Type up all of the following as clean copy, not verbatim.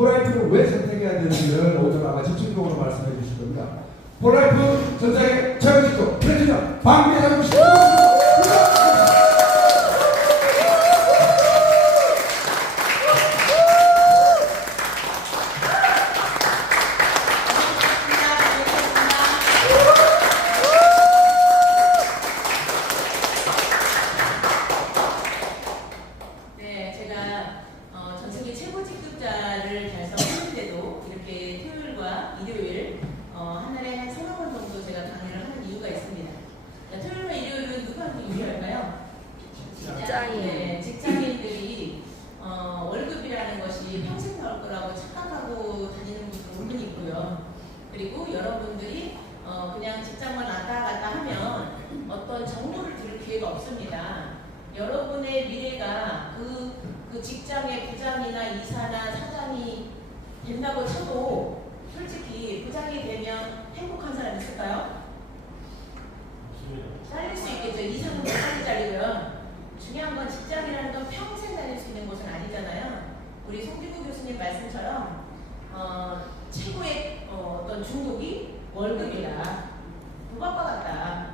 폴라이프를 왜 선택해야 되는지를 오늘 아마 집중적으로 말씀해 주실 겁니다. 폴라이프 전장의 최연직도 프레지던트 방대하고 싶습니다. 직장인들이 월급이라는 것이 평생 나올 거라고 착각하고 다니는 분도 은근히 있고요. 그리고 여러분들이 그냥 직장만 왔다 갔다 하면 어떤 정보를 들을 기회가 없습니다. 여러분의 미래가 그 직장의 부장이나 이사나 사장이 된다고 쳐도 솔직히 부장이 되면 행복한 사람 있을까요? 잘릴 수 있겠죠. 이사는 못 잘리고요. 중요한 건 직장이라는 건 평생 다닐 수 있는 곳은 아니잖아요. 우리 송진구 교수님 말씀처럼 최고의 어떤 중독이 월급이라 누가과 같다.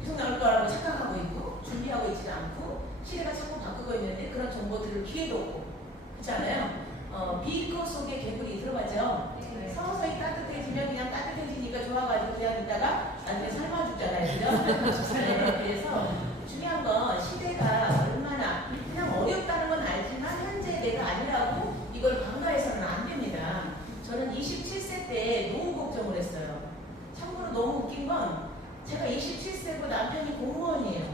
계속 나올 거라고 착각하고 있고 준비하고 있지 않고 시대가 자꾸 바꾸고 있는데 그런 정보들을 기회도 없고 그렇잖아요. 비거 속에 개구리 들어가죠. 서서히 따뜻해지면 그냥 따뜻해지니까 좋아가지고 그냥 있다가 나중에 삶아 죽잖아요. 그죠? 네, 그래서 중요한 건 시대가 얼마나 그냥 어렵다는 건 알지만 현재 내가 아니라고 이걸 간과해서는 안 됩니다. 저는 27세 때 노후 걱정을 했어요. 참고로 너무 웃긴 건 제가 27세고 남편이 공무원이에요.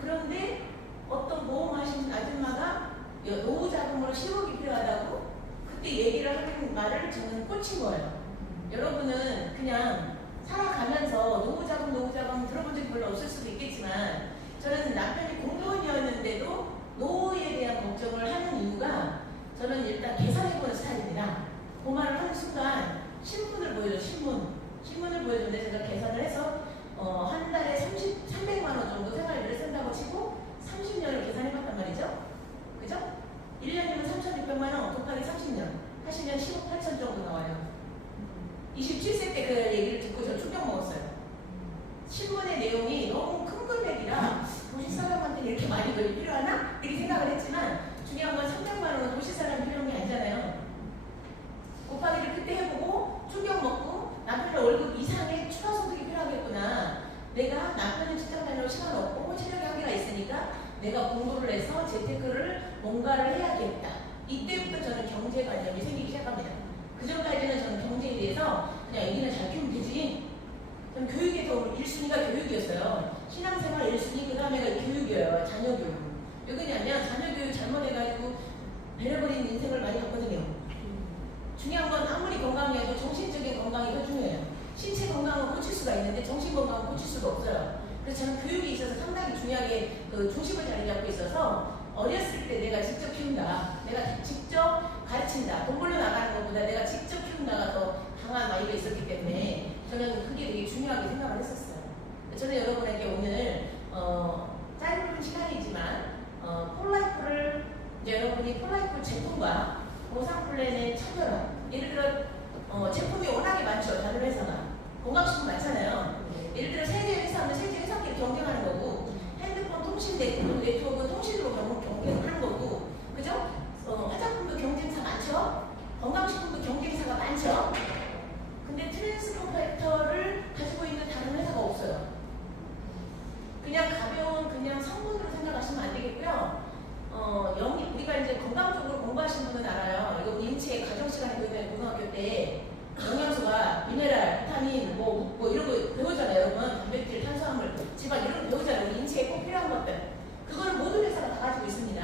그런데 어떤 보험하신 아줌마가 노후 자금으로 10억이 필요하다고 그때 얘기를 하는 말을 저는 꽂힌 거예요. 여러분은 그냥 살아가면서 노후 자금 들어본 적이 별로 없을 수도 있겠지만 저는 남편이 공무원이었는데도 노후에 대한 걱정을 하는 이유가 저는 일단 계산해보는 스타일입니다. 그 말을 하는 순간 신문을 보여줘. 신문을 보여주는데 제가 계산을 해서 한 달에 300만 원 정도 생활비를 쓴다고 치고 30년을 계산해봤단 말이죠. 그죠? 1년이면 3,600만 원 곱하기 30년 하시면 10억 8천 정도 나와요. 27세 때 그 얘기를 듣고 저 충격 먹었어요. 신문의 내용이 너무 큰 금액이라 도시 사람한테 이렇게 많이 돈이 필요하나? 이렇게 생각을 했지만 중요한 건 300만 원은 도시 사람이 필요한 게 아니잖아요. 곱하기를 그때 해보고 충격 먹고 남편의 월급 이상의 추가 소득이 필요하겠구나. 내가 남편은 직장 다니러 시간 없고 체력의 한계가 있으니까 내가 공부를 해서 재테크를 뭔가를 해야겠다. 이때부터 저는 경제관념이 생기기 시작합니다. 그 전까지는 저는 경제에 대해서 그냥 애기는 잘 키우면 되지. 저는 교육에서 1순위가 교육이었어요. 신앙생활 1순위, 그 다음에가 교육이에요. 자녀 교육. 왜 그러냐면 자녀 교육 잘못해가지고 배려버린 인생을 많이 봤거든요. 중요한 건 아무리 건강해도 정신적인 건강이 더 중요해요. 신체 건강은 고칠 수가 있는데 정신 건강은 고칠 수가 없어요. 그래서 저는 교육이 있어서 상당히 중요하게 중심을 자리 잡고 있어서 어렸을 때 내가 직접 키운다. 내가 직접 가르친다. 돈 벌러 나가는 것보다 내가 직접 키운다가 더 강한 마인드가 있었기 때문에 저는 그게 되게 중요하게 생각을 했었어요. 저는 여러분에게 오늘 짧은 시간이지만 폴라이프를 이제 여러분이 폴라이프 제품과 보상 플랜의 차별화. 예를 들어 제품이 워낙에 많죠. 다른 회사가 건강식품 많잖아요. 예를 들어 세제 회사는 세제 회사끼리 경쟁하는 거고 핸드폰 통신 네트워크 통신으로 경쟁하는 거고 그죠? 화장품도 경쟁사 많죠. 건강식품도 경쟁사가 많죠. 근데 트랜스포 팩터를 가지고 있는 다른 회사가 없어요. 그냥 가벼운 그냥 성분으로 생각하시면 안 되겠고요. 우리가 이제 건강적으로 공부하신 분은 알아요. 이거 인체 가정 시간에 배우면 고등학교 때 영양소가 미네랄, 비타민, 뭐 이런 거 배우잖아요. 여러분 단백질, 탄수화물, 지방 이런 거 배우잖아요. 우리 인체에 꼭 필요한 것들. 그거는 모든 회사가 다 가지고 있습니다.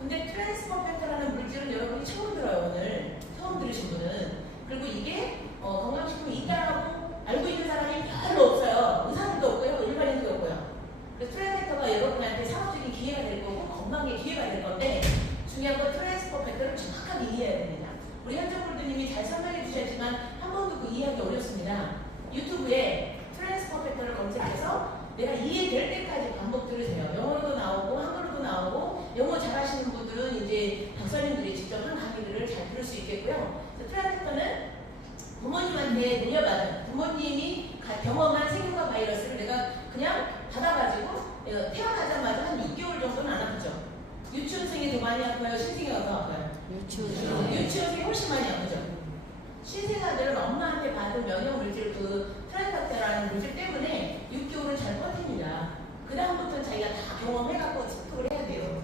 근데 트랜스포 팩터라는 물질은 여러분이 처음 들어요. 오늘 처음 들으신 분은. 그리고 이게 건강식품이 있다라고 알고 있는 사람이 별로 없어요. 의사들도 없고요. 일반인도 없고요. 그래서 트랜스포가 여러분한테 산업적인 기회가 될 거고 건강의 기회가 될 건데 중요한 건 트랜스포 팩터를 정확하게 이해해야 됩니다. 우리 현정골드님이 잘 설명해 주셨지만 한 번도 그 이해하기 어렵습니다. 유튜브에 트랜스포 팩터를 검색해서 내가 이해될 때까지 반복 들으세요. 영어로도 나오고 한글로도 나오고 영어 잘하시는 분들은 이제 박사님들이 직접 한 강의들을 잘 들을 수 있겠고요. 프라이팬터는 부모님한테 물려받은 부모님이 경험한 세균과 바이러스를 내가 그냥 받아가지고 태어나자마자 한 6개월 정도는 안 아프죠. 유치원생이 더 많이 아파요? 신생아가 더 아파요? 유치원생이 훨씬 많이 아프죠. 신생아들은 엄마한테 받은 면역 물질 프라이팬터라는 물질 때문에 6개월은 잘 버팁니다. 그 다음부터는 자기가 다 경험해갖고 체크를 해야 돼요.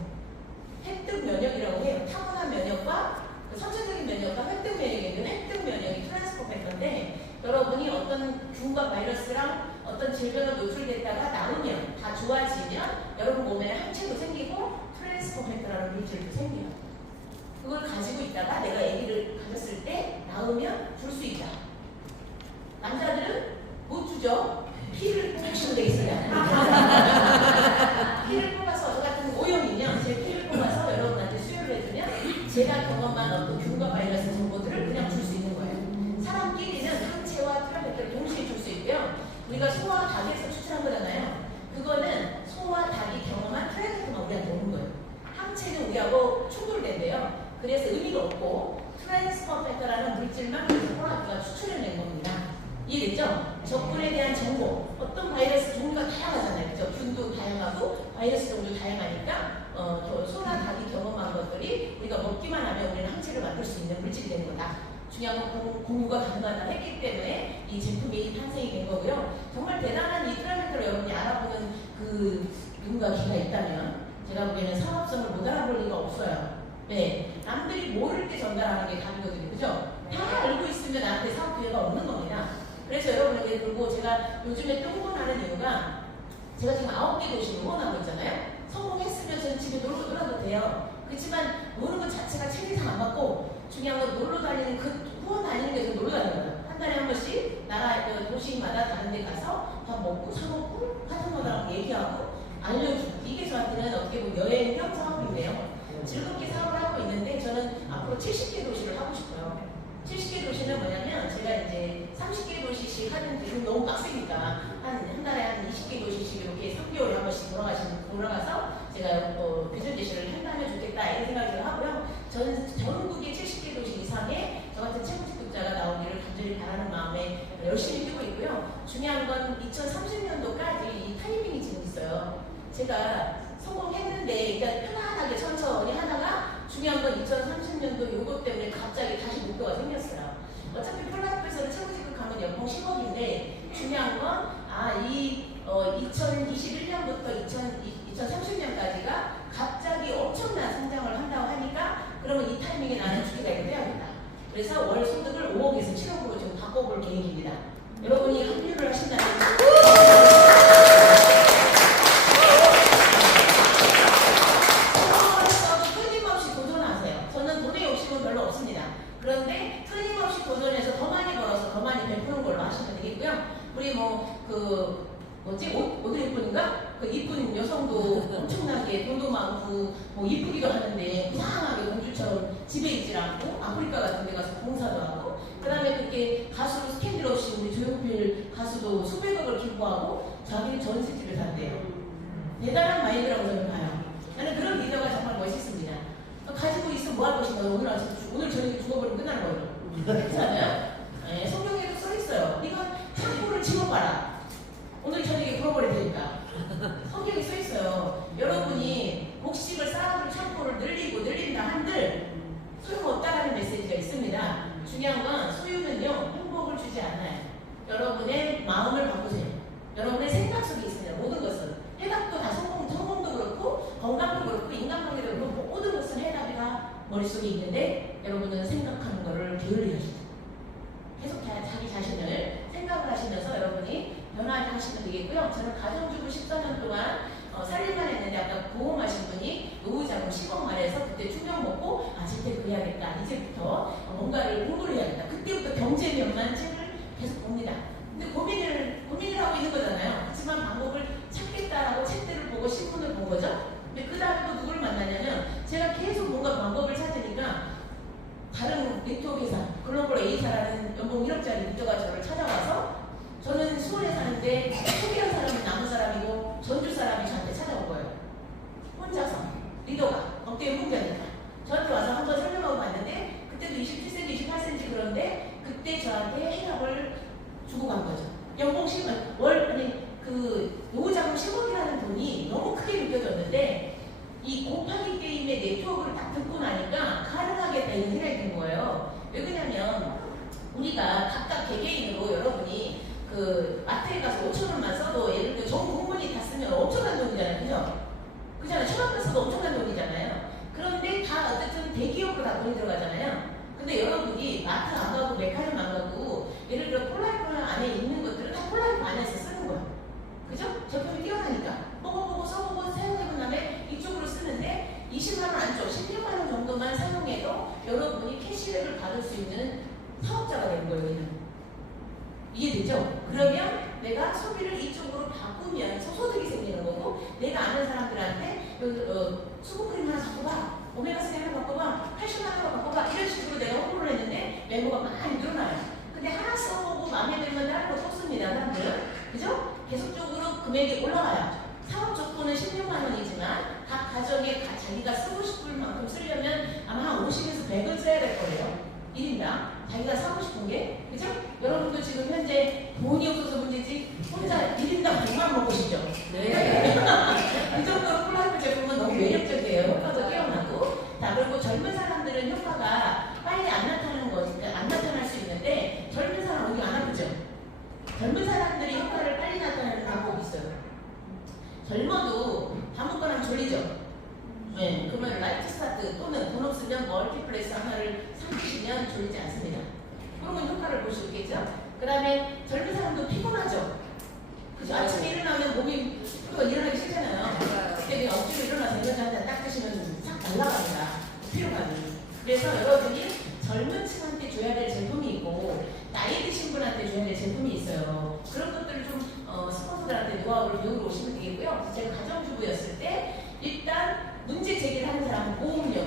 획득 면역이라고 해요. 타고난 면역과 선천적인 면역과 획득 면역인데 획득 면역이 트랜스포 팩터인데 여러분이 어떤 균과 바이러스랑 어떤 질병에 노출됐다가 나오면 다 좋아지면 여러분 몸에 항체도 생기고 트랜스포 팩터라는 물질도 생겨요. 그걸 가지고 있다가 내가 아기를 가졌을 때 나오면 줄 수 있다. 남자들은 못 주죠. 피를 뽑으시면 되겠어요. 피를 뽑아서 저 같은 오염이면 제 피를 뽑아서 여러분한테 수혈을 해주면 제가 경험한 어떤 균과 바이러스 정보들을 그냥 줄 수 있는 거예요. 사람끼리는 항체와 트라이팩터를 동시에 줄 수 있고요. 우리가 소와 닭에서 추출한 거잖아요. 그거는 소와 닭이 경험한 트라이팩터만 우리한테 오는 거예요. 항체는 우리하고 충돌된대요. 그래서 의미가 없고 트랜스포 팩터라는 물질만 호라트가 추출해낸 겁니다. 이해됐죠? 적군에 대한 정보, 어떤 바이러스 종류가 다양하잖아요. 그죠? 균도 다양하고 바이러스 종류도 다양하니까 소나 닭이 경험한 것들이 우리가 먹기만 하면 우리는 항체를 만들 수 있는 물질이 되는 거다. 중요한 건 공유가 가능하다 했기 때문에 이 제품이 탄생이 된 거고요. 정말 대단한 이 트라이팩터를 여러분이 알아보는 그 눈과 귀가 있다면 제가 보기에는 상업성을 못 알아볼 리가 없어요. 네, 남들이 모를 때 전달하는 게 답이거든요. 그죠? 다 알고 있으면 나한테 사업 기회가 없는 겁니다. 그래서 여러분에게 그리고 제가 요즘에 또 응원하는 이유가 제가 지금 9개 도시를 응원하고 있잖아요. 성공했으면 저는 집에 놀아도 돼요. 그렇지만 노는 것 자체가 책 이상 안 받고 중요한 건 놀러 다니는 후원 다니는 게 좀 놀러 다니는 거예요. 한 달에 한 번씩 나라 도시마다 다른 데 가서 밥 먹고 사 먹고 파트너랑 얘기하고 알려주고 이게 저한테는 어떻게 보면 여행형 사업인데요. 즐겁게 사업을 하고 있는데 저는 앞으로 70개 도시를 하고 싶어요. 70개 도시는 뭐냐면 제가 이제 30개 도시씩 하는데 너무 빡세니까 한 달에 한 20개 도시씩 이렇게 3개월에 한 번씩 돌아가서 제가 비전 제시를 한다면 좋겠다 이런 생각을 하고요. 저는 전국의 70개 도시 이상의 저 같은 최고 직급자가 나오기를 간절히 바라는 마음에 열심히 뛰고 있고요. 중요한 건 2030년도까지 이 타이밍이 지금 있어요. 제가 성공했는데 그러니까 편안하게 천천히 하다가 중요한 건 2030년도 요거 때문에 갑자기 다시 목표가 생겼어요. 어차피 폴라이프에서는 최고직급 가면 연봉 10억인데 중요한 건 이 2021년부터 2030년까지가 갑자기 엄청난 성장을 한다고 하니까 그러면 이 타이밍에 나는 주기가 돼야겠다. 그래서 월 소득을 5억에서 7억으로 좀 바꿔볼 계획입니다. 여러분이 합류를 하신다면 그런데 끊임없이 도전해서 더 많이 벌어서 더 많이 베푸는 걸로 하시면 되겠고요. 우리 옷 이쁜인가? 그 이쁜 여성도 엄청나게 돈도 많고 이쁘기도 하는데 이상하게 공주처럼 집에 있질 않고 아프리카 같은 데 가서 봉사도 하고 그 다음에 그렇게 가수로 스캔들 없이 우리 조용필 가수도 수백억을 기부하고 자기는 전셋집에 산대요. 대단한 마인드라고 저는 봐요. 나는 그런 리더가 정말 멋있습니다. 가지고 있으면 뭐 할 것인가? 오늘 저녁에 죽어버리면 끝나는 거예요. 그렇지 않아요? 네, 성경에도 써있어요. 네가 창고를 지워봐라. 오늘 저녁에 불어버릴 테니까. 성경에 써있어요. 여러분이 곡식을 쌓아둘 창고를 늘린다 한들 소용없다라는 메시지가 있습니다. 중요한 건 소유는요 행복을 주지 않아요. 여러분의 마음을 바꾸세요. 여러분의 생각 속에 있습니다. 모든 것은 해답도 다 성공도 그렇고 건강도 그렇고 인간관계도 그렇고 모든 것은 해답이 다 머릿속에 있는데 여러분은 생각하는 거를 게을리 하시죠. 계속 자기 자신을 생각을 하시면서 여러분이 변화를 하시면 되겠고요. 저는 가정주부 14년 동안 살림만 했는데 아까 보험하신 분이 노후자금 10억 말해서 그때 충격 먹고 재테크 해야겠다. 이제부터 뭔가를 공부를 해야겠다. 그때부터 경제면만 책을 계속 봅니다. 근데 고민을 하고 있는 거잖아요. 하지만 방법을 찾겠다라고 책들을 보고 신문을 본 거죠. 근데 그 다음에 또 누구를 만나냐면 제가 계속 뭔가 방법을 찾으니까 다른 네트워크 회사, 글로벌 A사라는 연봉 1억짜리 리더가 저를 찾아와서 저는 수원에 사는데 소개한 사람은 남은 사람이고 전주 사람이 저한테 찾아온 거예요. 혼자서 리더가 어깨에 문제니까 저한테 와서 한번 설명하고 봤는데 그때도 20년 이 곱하기 게임의 네트워크를 딱 듣고 나니까 가능하겠다 이런 생각이 든 거예요. 왜 그러냐면 우리가 각각 개개인으로 여러분이 그 마트에 가서 5,000원만 써도 예를 들어 전 국민이 다 쓰면 엄청난 돈이잖아요. 그죠? 그잖아요. 1,000원 써도 엄청난 돈이잖아요. 그런데 다 어쨌든 대기업으로 다 돈이 들어가잖아요. 근데 여러분이 마트 안 가고 메카니즘 안 가고 예를 들어 폴라이프 안에 있는 것들은 다 폴라이프 안에서 쓰는 거야. 그죠? 제품이 뛰어나니까 보고 써보고 사용해본 다음에 이쪽으로 쓰는데 20만 원 안쪽 16만 원 정도만 사용해도 여러분이 캐시백을 받을 수 있는 사업자가 되는 거예요. 얘는. 이해되죠? 그러면 내가 소비를 이쪽으로 바꾸면 소득이 생기는 거고 내가 아는 사람들한테 수분크림 하나 바꿔봐, 오메가3 하나 바꿔봐, 칼슘 하나 바꿔봐 이런 식으로 내가 홍보를 했는데 멤버가 많이 늘어나요. 근데 하나 써보고 마음에 들면 다른 거 썼습니다. 사람들은. 그죠? 계속적으로 금액이 올라가요. 사업 조건은 16만 원이지만 각 가정에 자기가 쓰고 싶을 만큼 쓰려면 아마 한 50에서 100을 써야 될 거예요. 1인당 자기가 사고 싶은 게. 그죠? 여러분도 지금 현재 돈이 없어서 문제지 혼자 1인당 100만 먹으시죠? 네. 그 정도로 폴라이프 제품은 너무 매력적이에요. 효과도 뛰어나고. 자, 그리고 젊은 사람들은 효과가 빨리 안 나타나는 거니까 안 나타날 수 있는데 젊은 사람 우리 안 아프죠? 젊은 사람들이 효과를 빨리 나타내는 방법이 있어요. 젊어도 밥 먹거나 졸리죠? 네, 그러면 라이트 스타트 또는 돈 없으면 멀티플렉스 하나를 사주시면 졸리지 않습니다. 그러면 효과를 볼 수 있겠죠? 그 다음에 젊은 사람도 피곤하죠? 그죠? 아침에 일어나면 몸이 또 일어나기 싫잖아요. 그때 그냥 억지로 일어나서 이런 한잔 딱 드시면 싹 날아갑니다. 피로감이. 그래서 여러분이 젊은 층한테 줘야 될 제품이 있고 나이 드신 분한테 줘야 될 제품이 있어요. 그런 것들을 좀 스폰서들한테 노하우를 배우러 오시면 되겠고요. 제가 가정주부였을 때 일단 문제 제기를 하는 사람은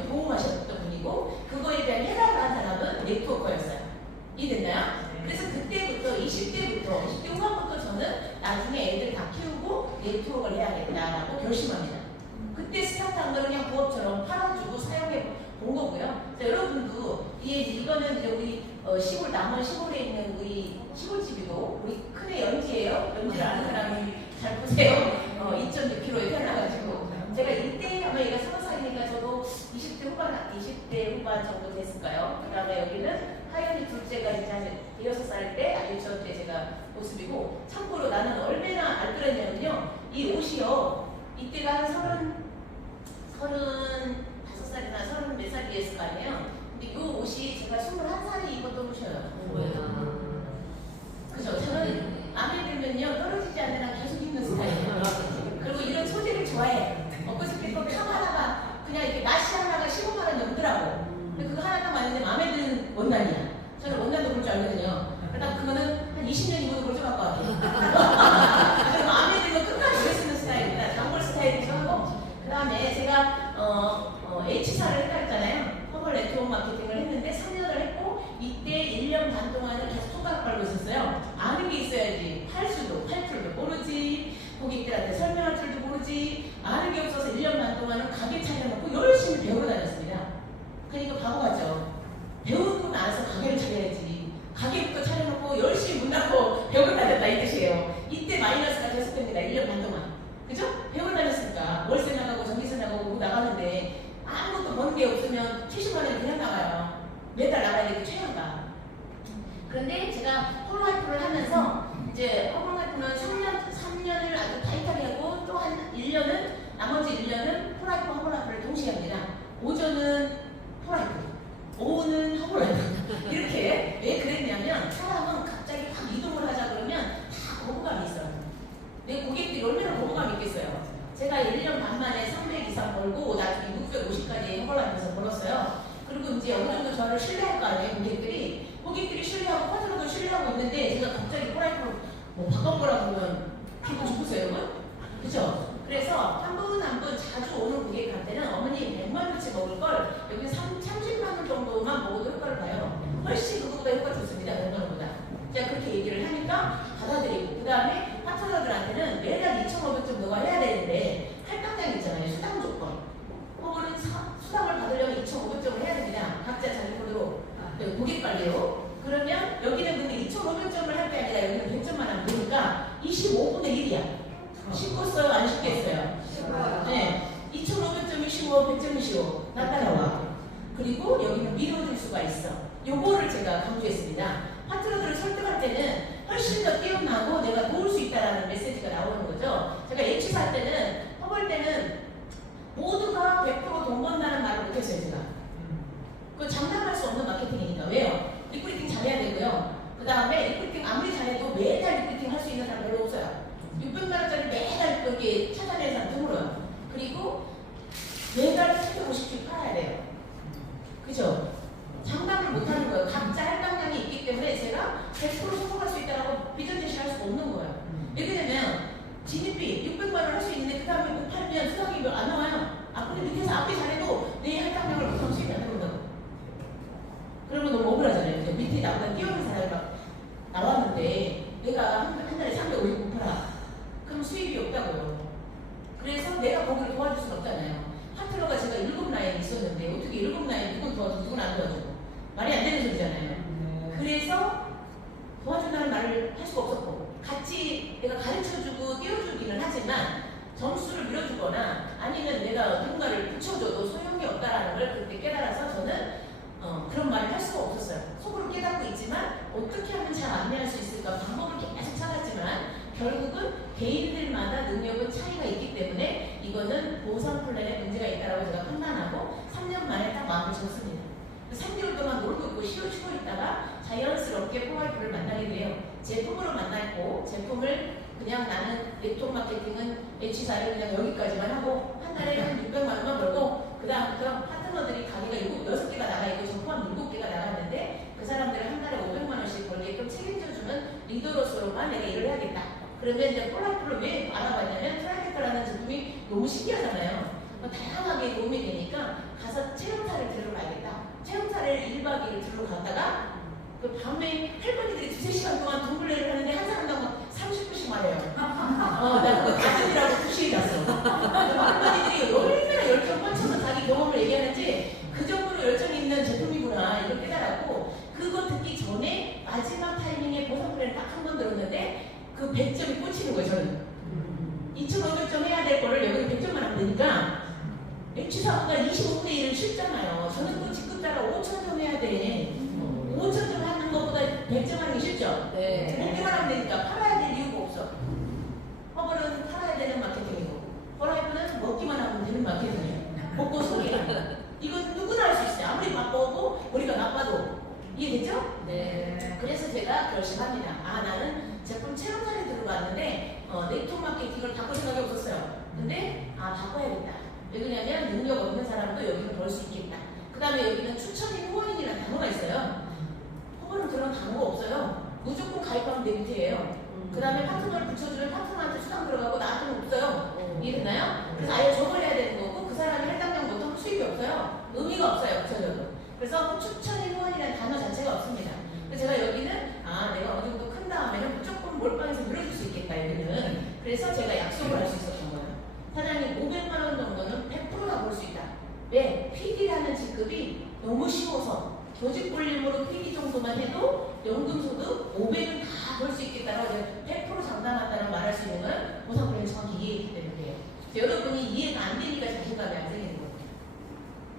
보험하셨던 분이고 그거에 대한 해답을 한 사람은 네트워커였어요. 이해됐나요? 그래서 그때부터 20대 후반부터 저는 나중에 애들 다 키우고 네트워크를 해야겠다라고 결심합니다. 그때 스타트한 거는 그냥 부업처럼 팔아주고 사용해 본 거고요. 여러분도 이거는 이제 우리 시골 남원 시골에 있는 우리 시골집이고 우리 큰애 연지예요. 연지를 아는 사람이 잘 보세요. 2.6kg에 태어나가지고 제가 이때 아마 얘가 20살이니까 저도 20대 후반 정도 됐을까요? 그 다음에 여기는 하연이 둘째가 이제 한 6살 때 아유치원 때 제가 모습이고 참고로 나는 얼마나 알뜰했냐면요. 이 옷이요. 이때가 한 35살이나 30몇 살이었을 거 아니에요. 근데 이 옷이 제가 21살에 입었던 옷이에요. 그죠? 저는 마음에 들면요. 떨어지지 않는 한 계속 입는 스타일이에요. 그리고 이런 소재를 좋아해. 엊그저께 또 탑 하나가 그냥 이렇게 나시 하나가 15만 원 넘더라고. 근데 그거 하나가 맞는데 마음에 드는 원단이야. 저는 원단도 볼 줄 알거든요. 그러다 그거는 한 20년 입어도 볼 줄 알것 같아요. 저는 마음에 들면 끝까지 오래 쓰는 스타일입니다. 단골 스타일이기도 하고. 그 다음에 제가 H사를 했다잖아요. 허벌 네트워크 마케팅을 했는데 3년을 했고 이때 1년 반 동안은 계속 손가락 빨고 있었어요. 아는 게 있어야지. 팔 줄도 모르지. 고객들한테 설명할 줄도 모르지. 아는 게 없어서 1년 반 동안은 가게 차려놓고 열심히 배우러 다녔습니다. 그러니까 바보 같죠. 배우고 나서 가게를 차려야지. 가게부터 차려놓고 열심히 문 닫고 배우러 다녔다 이 뜻이에요. 이때 마이너스가 계속됩니다. 1년 반 동안. 그죠? 배우러 다녔으니까 월세 나가고 전기세 나가고 나가는데 아무것도 버는 게 없으면 70만 원이 그냥 나가요. 매달 나가야 되기 최악가. 그런데 제가 폴라이프를 하면서 이제 폴라이프는 3년을 아주 타이트하게 하고 또 한 1년은 나머지 1년은 폴라이프와 폴라이프를 동시에 합니다. 오전은 폴라이프, 오후는 폴라이프. 이렇게 왜 그랬냐면 사람은 갑자기 확 이동을 하자 그러면 다 거부감이 있어요. 내 고객들이 얼마나 거부감이 있겠어요. 제가 1년 반 만에 300 이상 벌고 나중에 650까지 폴라이프에서 벌었어요. 그리고 이제 어느 정도 저를 신뢰할 거 아니에요. 고객들이 신뢰하고 파트너도 신뢰하고 있는데 제가 갑자기 폴라이프로 바꿔보라고 하면 기분 좋으세요 여러분? 그죠? 그래서 한 분 한 분 자주 오는 고객한테는 어머니 100만 원치 먹을 걸 여기 30만 원 정도만 먹어도 효과를 봐요. 훨씬 그거보다 효과 좋습니다. 100만 원보다. 제가 그렇게 얘기를 하니까 받아들이고 그 다음에 파트너들한테는 매달 2,500점 너가 해야 되는데 할당량 있잖아요. 수당 조건. 혹은 수당을 받으려면 2,500점을 해야 됩니다. 각자 자기 돈으로 고객 관리로. 그러면 여기는 근데 2,500점을 할 게 아니라 여기는 100점만 하면 되니까 25분의 1이야. 쉽겠어요? 안 쉽겠어요? 네. 2,500점이 쉬워, 100점이 쉬워. 나 따라와. 그리고 여기는 밀어줄 수가 있어. 요거를 제가 강조했습니다. 파트너들을 설득할 때는 훨씬 더 뛰어나고 내가 도울 수 있다는 메시지가 나오는 거죠. 제가 H사 할 때는, 해볼 때는 모두가 100%돈 번다는 말을 못했어요, 제가. 그 장담할 수 없는 마케팅이니까. 왜요? 리크루팅 잘해야 되고요. 그 다음에 리크루팅 아무리 잘해도 매달 리크루팅 할 수 있는 사람 별로 없어요. 600만원짜리 매달 그렇게 찾아내는 사람 드물어요. 그리고 매달 350씩 팔아야 돼요. 그죠? 장담을 못하는 거예요. 각자 할당량이 있기 때문에 제가 100% 성공할 수 있다고 비전 제시할 수가 없는 거예요. 예를 들면 진입비 600만원 할 수 있는데 그 다음에 못 팔면 수당이 안 나와요. 근데 밑에서 아무리 잘해도 내 할당량을 못하면 수익이 안 나온다고. 그러면 너무 억울하잖아요. 이제 밑에 나보다 뛰어난 사람이 막 나왔는데 내가 한 달에 350만 팔아. 그럼 수입이 없다고요. 그래서 내가 거기를 도와줄 수는 없잖아요. 파트너가 제가 7라인 있었는데 어떻게 7라인 누군 도와주고 누군 안 도와주고 말이 안 되는 소리잖아요. 그래서 도와준다는 말을 할 수가 없었고 같이 내가 가르쳐주고 띄워주기는 하지만 점수를 밀어주거나 아니면 내가 누군가를 붙여줘도 소용이 없다라는 걸 그때 깨달아서 저는 그런 말을 할 수가 없었어요. 속으로 깨닫고 있지만 어떻게 하면 잘 안내할 수 있을까 방법을 계속 찾았지만 결국은 개인들마다 능력은 차이가 있기 때문에 이거는 보상 플랜에 문제가 있다고 제가 판단하고 3년 만에 딱 마음을 줬습니다. 3개월 동안 놀고 있고 쉬고 있다가 자연스럽게 포와이프를 만나게 돼요. 제품으로 만났고 제품을 그냥 나는 네트워크 마케팅은 H사를 그냥 여기까지만 하고 한 달에 한 600만 원만 벌고 그 다음부터 파트너들이 가게가 6개가 나가 있고 저 포함 7개가 나갔는데 그 사람들을 한 달에 500만 원씩 벌게끔 책임져주는 리더로서만 내가 일을 해야겠다. 그러면 이제 폴라이프를 왜 알아봤냐면 트라이데크라는 제품이 너무 신기하잖아요. 다양하게 도움이 되니까 가서 체험사를 들어가야겠다. 체험사를 1박 2일 들어갔다가 그 밤에 할머니들이 2-3시간 동안 동굴레를 하는데 한 사람당 막 30분씩 말해요. 나 그거 가슴이라고 2시에 갔어. 할머니들이 얼마나 열정 뻗쳐서 자기 경험을 얘기하는지 그 정도로 열정이 있는 제품이구나 이걸 깨달았고 그거 듣기 전에 마지막 타이밍에 보상 플랜을 딱 한 번 들었는데 그 100점이 꽂히는 거예요, 저는. 2,500점 해야 될 거를 여기 100점만 하면 되니까 MC사보다 25분의 1을 쉽잖아요. 저는 또 직급자라 5,000점 해야 돼. 5,000점 하는 것보다 100점 하는 게 쉽죠? 네. 먹기만 하면 되니까 팔아야 될 이유가 없어. 허벌은 팔아야 되는 마케팅이고 폴라이프는 먹기만 하면 되는 마케팅이에요. 먹고 소리가. 이건 누구나 할 수 있어요. 아무리 바빠도 머리가 나빠도. 이해됐죠? 네. 그래서 제가 결심합니다. 나는 제품 체험사에 들어갔는데 네트워크 마케팅을 바꿀 생각이 없었어요. 근데 바꿔야겠다. 왜 그러냐면 능력 없는 사람도 여기는 벌 수 있겠다. 그 다음에 여기는 추천인 후원인이라는 단어가 있어요. 후원은 그런 단어가 없어요. 무조건 가입하면 내 밑에예요. 그 다음에 파트너를 붙여주면 파트너한테 수당 들어가고 나한테는 없어요. 이해됐나요? 그래서 아예 저버려야 되는 거고 그 사람이 할당량 못하면 수익이 없어요. 의미가 없어요. 붙여줘도. 그래서 추천인 후원이라는 단어 자체가 없습니다. 그래서 제가 여기는 내가 어느 정도 큰 다음에는 무조건 몰빵해서 밀어줄 수 있겠다 여기는. 그래서 제가 약속을 할 수 있었던 거예요. 사장님 500만 원 정도는 100%다 벌 수 있다. 왜? PD라는 직급이 너무 쉬워서 조직 불림으로 PD 정도만 해도 연금소득 500은 다 벌 수 있겠다라고 제가 100% 장담한다는 말할 수 있는 건 보상 플랜이 정확히 이해했기 때문이에요. 여러분이 이해가 안 되니까 자신감이 안 생기는 거예요.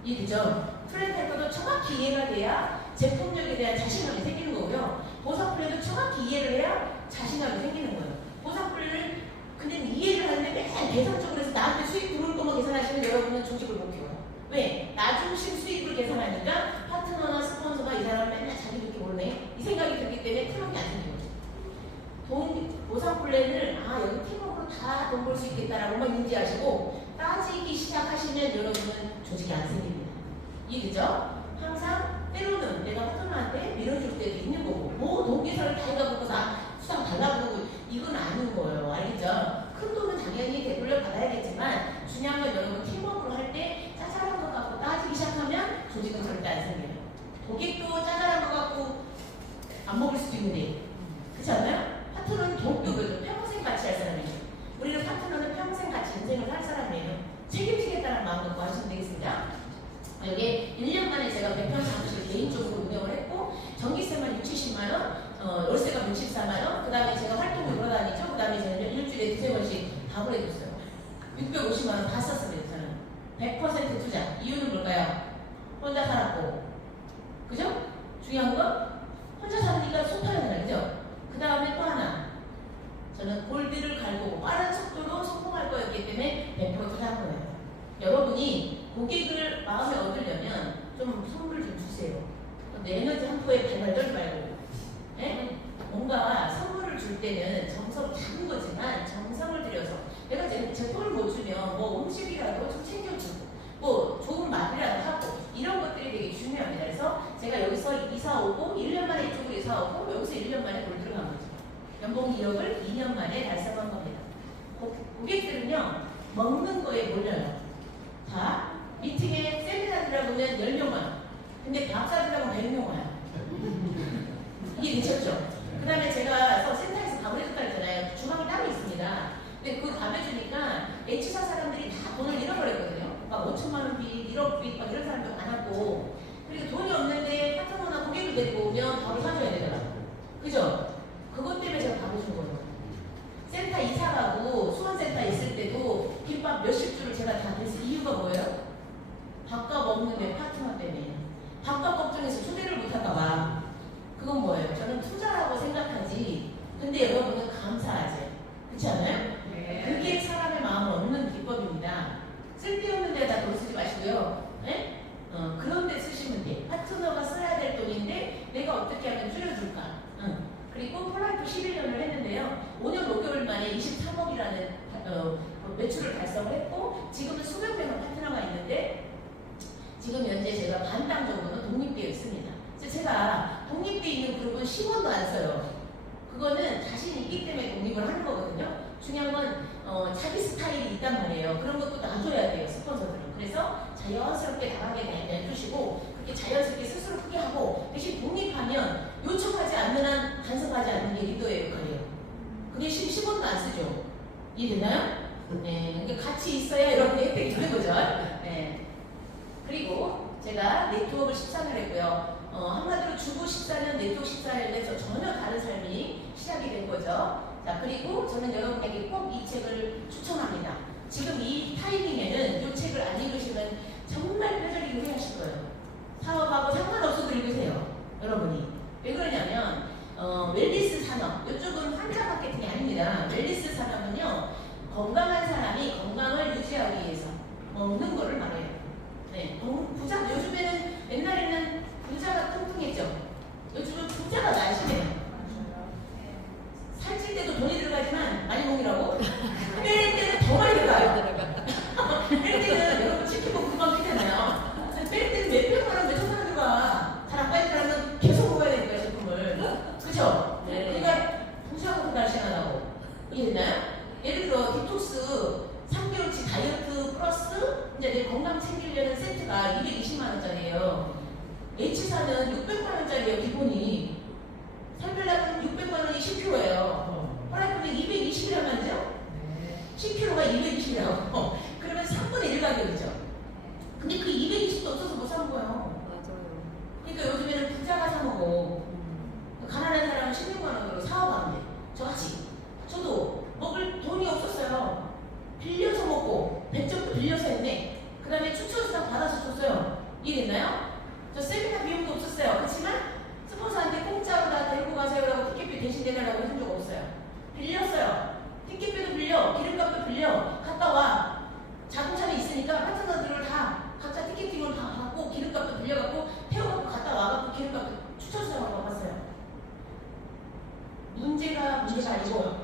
이해되죠? 플랜 패턴도 정확히 이해가 돼야 제품력에 대한 자신감이 생기는 거고요. 보상 플랜도 정확히 이해를 해야 자신감이 생기는 거예요. 보상 플랜을 그냥 이해를 하는데 맨날 계산적으로 해서 나한테 수익 들어올 것만 계산하시면 여러분은 조직을 못 키워요. 왜? 나 중심 수익을 계산하니까 파트너나 스폰서가 이 사람 맨날 자기밖에 모르네 이 생각이 들기 때문에 팀워크가 안 생겨요. 보상 플랜을 여기 팀워크로 다 돈 벌 수 있겠다라고만 인지하시고 따지기 시작하시면 여러분은 조직이 안 생깁니다. 이해되죠? 항상 때로는 내가 파트너한테 밀어줄 때도 있는 거고 동기서를 다 해가지고 수당 달라고 이건 아닌 거예요. 알겠죠? 큰 돈은 당연히 되돌려 받아야겠지만 중요한 건 여러분 팀워크로 할 때 짜잘한 것 갖고 따지기 시작하면 조직은 절대 안 생겨요. 고객도 짜잘한 것 갖고 안 먹을 수도 있는데 그렇지 않나요? 파트너는 동격을 평생 같이 할 사람이죠. 우리는 파트너는 평생 같이 인생을 살 사람이에요. 책임지겠다는 마음 갖고 하시면 되겠습니다. 여기 1년 만에 제가 100평 사무실 개인적으로 운영을 했고 전기세만 60-70만원, 월세가 114만원, 그 다음에 제가 활동을 돌아다니죠. 그 다음에 저는 일주일에 2-3번씩 밥을 해줬어요. 650만원 다 썼습니다. 저는. 좀 선물 좀 주세요. 내 에너지 한 포에 발발 떨지 말고. 예? 뭔가 선물을 줄 때는 정성 작은 거지만 정성을 들여서 내가 제품을 못 주면 뭐 음식이라도 좀 챙겨주고 뭐 좋은 말이라도 하고 이런 것들이 되게 중요합니다. 그래서 제가 여기서 이사 오고 1년 만에 이쪽으로 이사 오고 여기서 1년 만에 돈 들어간 거죠. 연봉 2억을 2년 만에 달성한 겁니다. 고객들은요 먹는 거에 몰려요. 자, 미팅에 세미나 들어가면 10명만 근데 밥 사주려고 100명 와요. 이게 미쳤죠? 그 다음에 제가 센터에서 밥을 해줬다 했잖아요. 주방이 따로 있습니다. 근데 그거 밥 해주니까 H사 사람들이 다 돈을 잃어버렸거든요. 막 5천만 원 빚, 1억 빚, 막 이런 사람도 많았고 그리고 돈이 없는데 파트너나 고객을 데리고 오면 밥을 사줘야 되더라고요. 그죠? 그것 때문에 제가 밥을 준 거예요. 센터 이사 가고 수원센터 있을 때도 김밥 몇십 줄을 제가 다 냈어요. 이유가 뭐예요? 밥값 없는데 파트너 때문에. 밥값 걱정해서 초대를 못할까봐. 그건 뭐예요? 저는 투자라고 생각하지. 근데 여러분은 감사하지. 그렇지 않아요? 네. 그게 사람의 마음을 얻는 기법입니다. 쓸데없는 데다 돈 쓰지 마시고요. 네? 그런 데 쓰시면 돼. 파트너가 써야 될 돈인데 내가 어떻게 하면 줄여줄까? 그리고 폴라이프 11년을 했는데요. 5년 5개월 만에 23억이라는 매출을 달성을 했고 지금은 수백 명의 파트너가 있는데 지금 현재 제가 반땅 정도는 독립되어 있습니다. 그래서 제가 독립되어 있는 그룹은 10원도 안 써요. 그거는 자신이 있기 때문에 독립을 하는 거거든요. 중요한 건 자기 스타일이 있단 말이에요. 그런 것도 놔줘야 돼요, 스폰서들은. 그래서 자연스럽게 나가게 내주시고 그렇게 자연스럽게 스스로 크게 하고 대신 독립하면 요청하지 않는 한 간섭하지 않는 게 리더의 역할이에요. 그 대신 10원도 안 쓰죠. 이해됐나요? 네, 그러니까 같이 있어야 여러분의 혜택이 되는 거죠. 네. 그리고 제가 네트워크를 13을 했고요. 한마디로 주부 14년, 네트워크 14년에서 전혀 다른 삶이 시작이 된 거죠. 자, 그리고 저는 여러분에게 꼭 이 책을 추천합니다. 지금 이 타이밍에는 이 책을 안 읽으시면 정말 뼈저리게 후회하실 거예요. 사업하고 상관없어도 읽으세요. 여러분이. 왜 그러냐면 웰니스 산업, 이쪽은 환자 마케팅이 아닙니다. 웰니스 산업은요. 건강한 사람이 건강을 유지하기 위해서 먹는 거를 말해요. 네, 부자, 요즘에는 옛날에는 부자가 뚱뚱했죠. 요즘은 부자가 날씬해요. 살찔 때도 돈이 들어가지만 많이 먹으라고 뺄 때는 더 많이 들어가요. 뺄 때는 여러분 치킨도 금방 피잖아요. 뺄 때는 몇백만 원, 몇천만 원 들어가. 잘 안 빠지더라면 계속 먹어야 되니까 제품을. 그죠? 네. 그러니까 부자가 더 날씬하다고. 이해됐나요? 예를 들어 디톡스 3개월치 다이어트 플러스 이제 내 건강 챙기려는 세트가 220만 원짜리예요. H사는 600만 원짜리예요, 기본이. 살 빼려면 600만 원이 10kg예요. 폴라이프는 220이란 말이죠? 10kg가 220이라고. 그러면 3분의 1 가격이죠. 근데 그 220도 없어서 못 사는 거예요. 맞아요. 그러니까 요즘에는 부자가 사 먹어. 가난한 사람은 16만 원으로 사업하면 돼. 저같이. 저도 먹을 돈이 없었어요. 빌려서 먹고, 100점도 빌려서 했네. 그 다음에 추천수당 받아서 줬어요. 이해됐나요? 저 세미나 비용도 없었어요. 그렇지만 스폰서한테 공짜로 다 데리고 가세요라고 티켓비 대신 내달라고 해준 적 없어요. 빌렸어요. 티켓비도 빌려, 기름값도 빌려, 갔다 와. 자동차는 있으니까 파트너들을 다 각자 티켓팅을 다 받고 기름값도 빌려갖고 태워갖고 갔다 와갖고 기름값도 추천수당을 받았어요. 문제가 아니고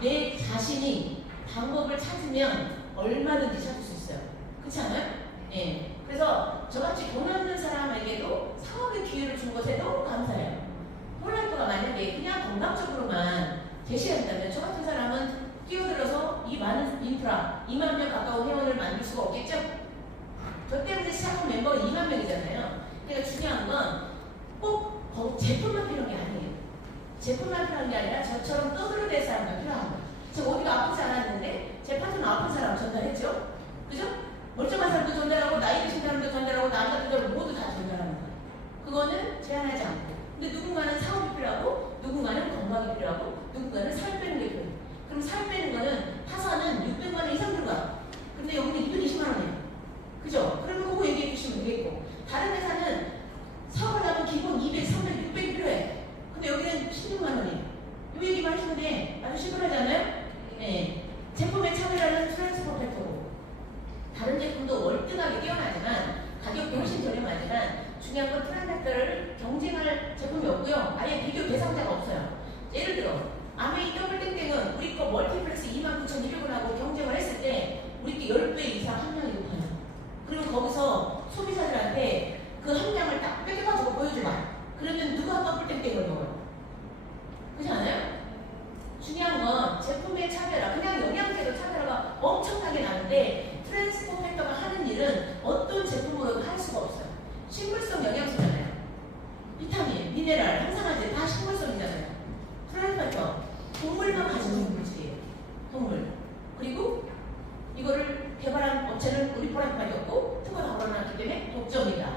내 자신이 방법을 찾으면 얼마든지 찾을 수 있어요. 그렇지 않아요? 예. 그래서 저같이 돈 없는 사람에게도 사업의 기회를 준 것에 너무 감사해요. 폴라이프가 만약에 그냥 건강적으로만 제시한다면 저 같은 사람은 뛰어들어서 이 많은 인프라, 2만 명 가까운 회원을 만들 수가 없겠죠? 저 때문에 시작한 멤버가 2만 명이잖아요. 그러니까 중요한 건 꼭 제품만 필요한 게 아니에요. 제품만 필요한 게 아니라 저처럼 떠들어댈 사람도 필요한 거예요. 저 어디가 아프지 않았는데 제 파트너 아픈 사람 전달했죠? 그죠? 멀쩡한 사람도 전달하고 나이 드신 사람도 전달하고 남자들 모두 다 전달하는 거예요. 그거는 제한하지 않고. 근데 누군가는 사업이 필요하고 누군가는 건강이 필요하고 누군가는 살 빼는 게 필요해요. 그럼 살 빼는 거는 타사는 600만 원 이상 들어가. 근데 여기는 220만 원이에요. 그죠? 그러면 그거 얘기해 주시면 되겠고. 다른 회사는 사업을 하면 기본 200, 300, 600이 필요해. 근데 여기는 16만 원이에요. 이 얘기만 하시면 돼. 아주 시원하잖아요? 네. 제품에 차별하는 트랜스퍼펙터고 다른 제품도 월등하게 뛰어나지만 가격도 훨씬 저렴하지만 중요한 건 트랜스펙터를 경쟁할 제품이 없고요. 아예 비교 대상자가 없어요. 예를 들어 아메이 더블땡땡은 우리 거 멀티플렉스 29,200원하고 경쟁을 했을 때 우리 게 10배 이상 함량이 높아요. 그리고 거기서 소비자들한테 그 함량을 딱 빼가지고 보여줘봐. 그러면 누가 더블땡땡을 먹어요? 그렇지 않아요? 중요한 건 제품의 차별화, 그냥 영양제도 차별화가 엄청나게 나는데 트랜스포펙터가 하는 일은 어떤 제품으로도 할 수가 없어요. 식물성 영양소잖아요. 비타민, 미네랄, 항산화제 다 식물성이잖아요. 트랜스포펙터, 동물만 가지고 있는 물질이에요. 동물. 그리고 이거를 개발한 업체는 우리 포라이프밖에 없고 특허를 다 걸어놨기 때문에 독점이다.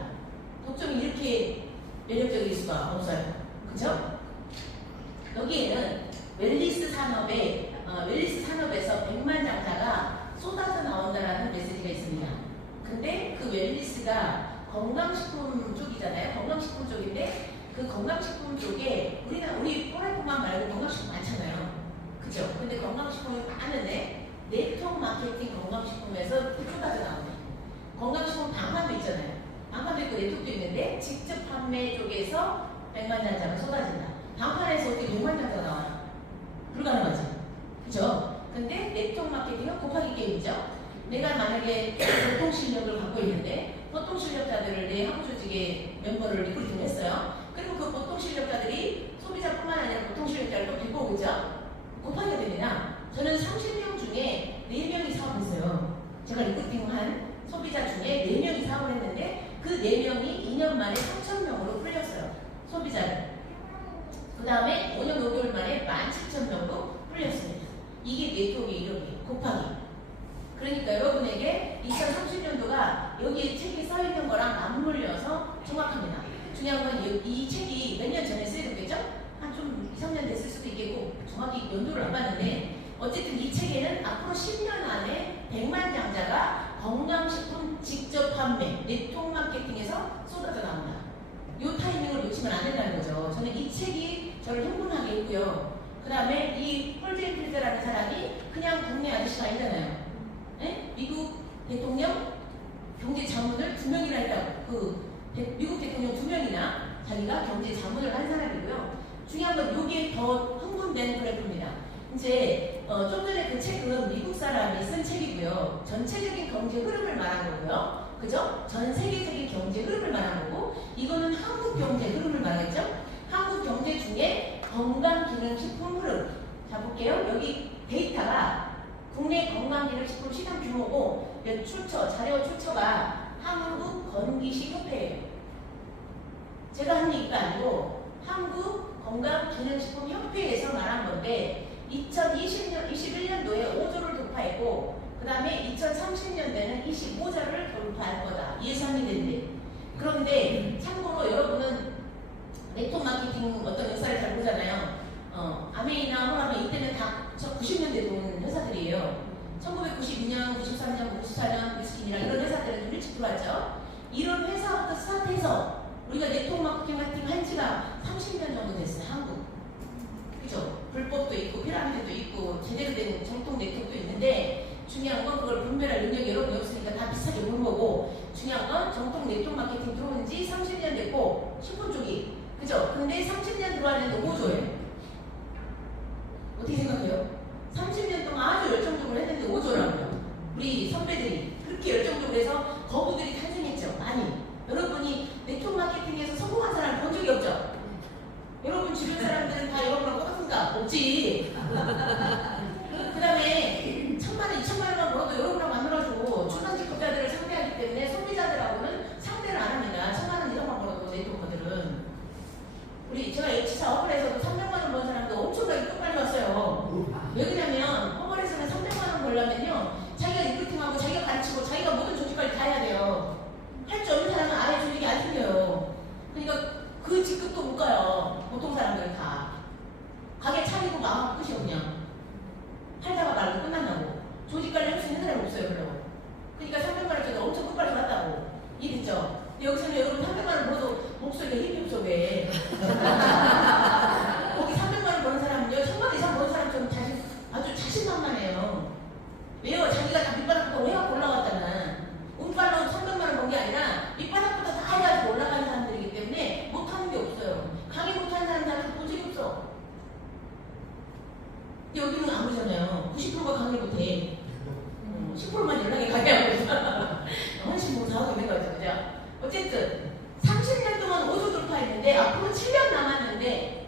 독점이 이렇게 매력적일 수가 없어요. 그죠? 여기에는 웰니스 산업에서 백만장자가 쏟아져 나온다라는 메시지가 있습니다. 근데 그 웰니스가 건강식품 쪽이잖아요. 건강식품 쪽인데 그 건강식품 쪽에 우리 포라이프만 말고 건강식품 많잖아요. 그죠? 근데 건강식품이 많은데 네트워크 마케팅 건강식품에서 쏟아져 나오네. 건강식품 방판도 있잖아요. 방판도 있고 네트워크도 있는데 직접 판매 쪽에서 백만장자가 쏟아진다. 방판에서 어떻게 6만장자가 나와요? 불가능하지. 그죠? 근데 네트워크 마케팅은 곱하기 게임이죠. 내가 만약에 보통 실력을 갖고 있는데 보통 실력자들을 내 하부 조직의 멤버를 리크루팅 했어요. 그리고 그 보통 실력자들이 소비자뿐만 아니라 보통 실력자를 또 데리고 오죠. 곱하기가 됩니다. 저는 30명 중에 4명이 사업을 했어요. 제가 리크루팅한 소비자 중에 4명이 사업을 했는데 그 4명이 2년 만에 3,000명으로 풀렸어요. 소비자를. 그 다음에 5년 5개월 만에 17,000명도 풀렸습니다. 이게 네트워크의 이력이에요. 곱하기. 그러니까 여러분에게 2030년도가 여기 책이 써있는 거랑 맞물려서 정확합니다. 중요한 건 이 책이 몇 년 전에 쓰여졌겠죠? 한 좀 2, 3년 됐을 수도 있겠고 정확히 연도를 안 봤는데 어쨌든 이 책에는 앞으로 10년 안에 100만 장자가 건강식품 직접 판매, 네트워크 마케팅에서 쏟아져 나온다. 이 타이밍을 놓치면 안 된다는 거죠. 저는 이 책이 저를 흥분하게 했고요. 그 다음에 이 폴젠필드라는 사람이 그냥 국내 아저씨가 아니잖아요. 네? 미국 대통령 경제 자문을 2명이나 했다고. 미국 대통령 2명이나 자기가 경제 자문을 한 사람이고요. 중요한 건 이게 더 흥분된 그래프입니다. 이제 좀 전에 그 책은 미국 사람이 쓴 책이고요. 전체적인 경제 흐름을 말한 거고요. 그죠? 전 세계적인 경제 흐름을 말한 거고 이거는 한국 경제 흐름을 말하겠죠? 한국 경제 중에 건강기능식품 흐름. 자 볼게요. 여기 데이터가 국내 건강기능식품 시장 규모고 자료 출처가 한국건기식협회예요. 제가 한 얘기가 아니고 한국건강기능식품협회에서 말한 건데 2021년도에 5조를 돌파했고 그 다음에 2030년대는 25조를 돌파할 거다. 예상이 된대. 그런데 참고로 여러분은 네트워크 마케팅 어떤 역사를 잘 보잖아요. 아메이나 호라메 이때는 다 90년대 돈 회사들이에요. 1992년, 93년, 94년 위스킨이랑 이런 회사들은 좀 일찍 들어왔죠. 이런 회사부터 스타트해서 우리가 네트워크 마케팅 한 지가 30년 정도 됐어요. 한국. 그죠? 불법도 있고 피라미드도 있고 제대로 된 정통 네트워크도 있는데 중요한 건 그걸 분별할 능력이 여러분이 없으니까 다 비슷하게 보는 거고 중요한 건 정통 네트워크 마케팅 들어온 지 30년 됐고 식품 쪽이 그죠? 근데 30년 들어왔는데 5조예요. 어떻게 생각해요? 30년 동안 아주 열정적으로 했는데 5조라고요. 우리 선배들이 그렇게 열정적으로 해서 거부들이 탄생했죠. 많이. 여러분이 네트워크 마케팅에서 성공한 사람 본 적이 없죠? 여러분 주변 사람들은 다 여러분하고 똑같습니까? 없지. 그 다음에 1,000만원, 2,000만원만 벌어도 여러분하고 안 놀아주고 중간직급자들을 상대하기 때문에 소비자들하고는 상대를 안 합니다. 1,000만원 이상만 벌어도 네트워크들은. 제가 역시사 허벌에서도 300만원 번 사람도 엄청나게 끝까지 왔어요. 왜 그러냐면 허벌에서는 300만원 벌려면요 자기가 리크루팅하고 자기가 가르치고 자기가 모든 조직까지 다 해야 돼요. 할 줄 없는 사람은 아예 조직이 안 생겨요. 그러니까 그 직급도 못 가요. 보통 사람들은 다. 가게 차리고 마음 끝이요 그냥. 팔다가 말고 끝난다고. 조직 관리 할 수 있는 사람이 없어요 별로. 그러니까 300만원짜리 엄청 끝까지 왔다고. 이해됐죠? 근데 여기서는 여러분 300만원 벌어도 목소리가 힘이 없어 왜. 거기 300만원 버는 사람은요 1,000만원 이상 버는 사람처럼 아주 자신만만해요. 왜요? 자기가 다 밑바닥부터 해갖고 올라갔잖아. 운빨로 300만원 번 게 아니라 밑바닥부터 다 해가지고 올라가는 사람들이 어쨌든 30년 동안 5조 돌파했는데 앞으로 7년 남았는데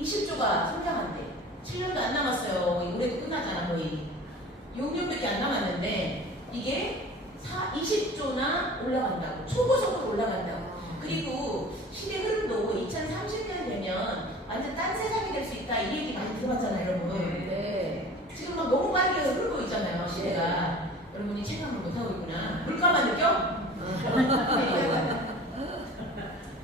20조가 성장한대. 7년도 안 남았어요. 올해도 끝나잖아 거의. 6년밖에 안 남았는데 이게 20조나 올라간다고. 초고속으로 올라간다고. 그리고 시대 흐름도 2030년 되면 완전 딴 세상이 될 수 있다 이 얘기 많이 들어봤잖아요 여러분. 네. 지금 막 너무 빠르게 흐르고 있잖아요 시대가. 여러분이 체감을 못하고 있구나. 물가만 느껴?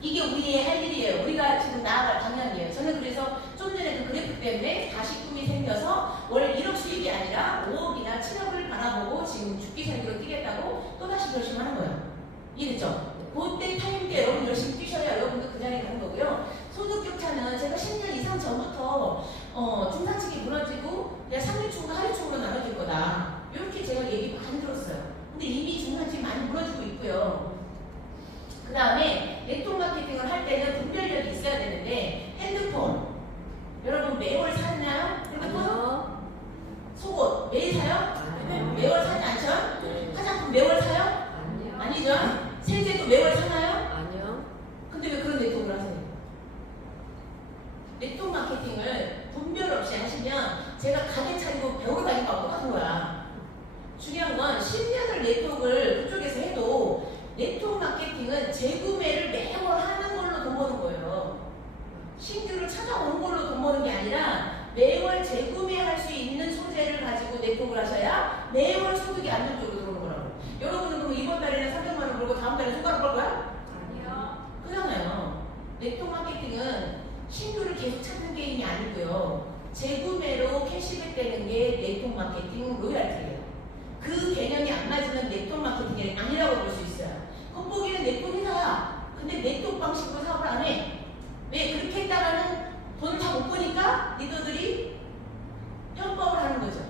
이게 우리의 할 일이에요. 우리가 지금 나아갈 방향이에요. 저는 그래서 좀 전에 그 그래프 때문에 다시 꿈이 생겨서 월 1억 수익이 아니라 5억이나 7억을 바라보고 지금 죽기 살기로 뛰겠다고 또다시 결심하는 거예요. 이해됐죠? 그때 타임 때 여러분 열심히 뛰셔야 여러분도 그 자리에 가는 거고요. 소득 격차는 제가 10년 이상 전부터 중산층이 무너지고 그냥 상류층과 하류층으로 나눠질 거다. 이렇게 제가 얘기 많이 들었어요. 근데 이미 중산층이 많이 무너지고 있고요. 그 다음에 네트워크 마케팅을 할 때는 분별력이 있어야 되는데 핸드폰 여러분 매월 사나요? 핸드폰? 속옷 매일 사요? 매월 사지 않죠? 화장품 매월 사요? 아니죠? 세제도 매월 사나요? 아니요. 근데 왜 그런 네트워크를 하세요? 네트워크 마케팅을 분별 없이 하시면 제가 가게 차리고 배우러 다니는 거하고 똑같은 거야. 중요한 건 10년을 네트워크를 그쪽에서 해도 네트워크 마케팅은 재구매를 매월 하는 걸로 돈 버는 거예요. 신규를 찾아오는 걸로 돈 버는 게 아니라 매월 재구매할 수 있는 소재를 가지고 네트워크를 하셔야 매월 소득이 안정적으로 들어오는 거라고. 여러분은 그럼 이번 달에는 300만 원 벌고 다음 달에 손가락 벌 거야? 아니요. 그잖아요. 네트워크 마케팅은 신규를 계속 찾는 게임이 아니고요. 재구매로 캐시백 되는 게 네트워크 마케팅 로열티예요. 그 개념이 안 맞으면 네트워크 마케팅이 아니라고 볼 수 있어요. 겉보기는 네트워크 회사야. 근데 네트워크 방식으로 사업을 안 해. 왜? 그렇게 했다가는 돈을 다 못 버니까 리더들이 편법을 하는 거죠.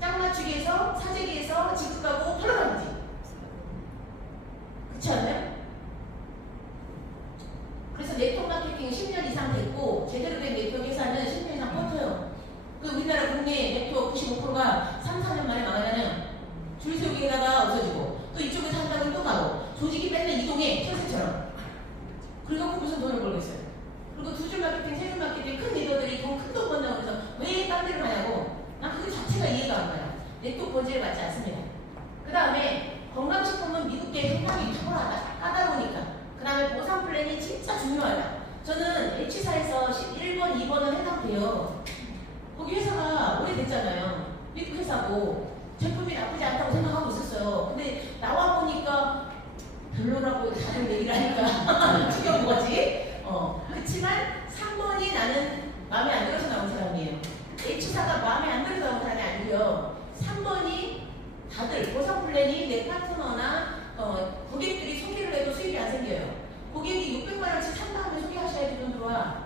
짝 맞추기에서 사재기에서 지급하고 털어가는지. 그렇지 않나요? 그래서 네트워크 마케팅 10년 이상 됐고 제대로 된 네트워크 회사는 10년 이상 버텨요. 그 우리나라 국내 네트워크 95%가 3, 4년 만에 망하잖아요. 줄 세우기에다가 없어지고 또 이쪽에서 한다고 또 가고 조직이 맨날 이동해 철새처럼. 그리고 무슨 돈을 벌겠어요. 그리고 두 줄 마케팅, 세 줄 마케팅 큰 리더들이 돈 큰 돈 번다고 해서 왜 딴 데를 가냐고. 난 그게 자체가 이해가 안 가요. 네트워크 본질에 맞지 않습니다. 그 다음에 건강식품은 미국계 상당히 탁월하다. 까다로우니까. 그 다음에 보상 플랜이 진짜 중요하다. 저는 H사에서 1번, 2번은 해당돼요. 거기 회사가 오래됐잖아요. 미국 회사고 제품이 나쁘지 않다고 생각하고 있었어요. 근데 나와 보니까 별로라고 다들 얘기를 하니까 지겨운 거지. 그렇지만 3번이 나는 마음에 안 들어서 나온 사람이에요. H사가 마음에 안 들어서 나온 사람이 아니고요. 3번이 다들 보상 플랜이 내 파트너나 고객들이 소개를 해도 수익이 안 생겨요. 고객이 600만 원씩 산 다음에 소개하셔야지 돈 들어와.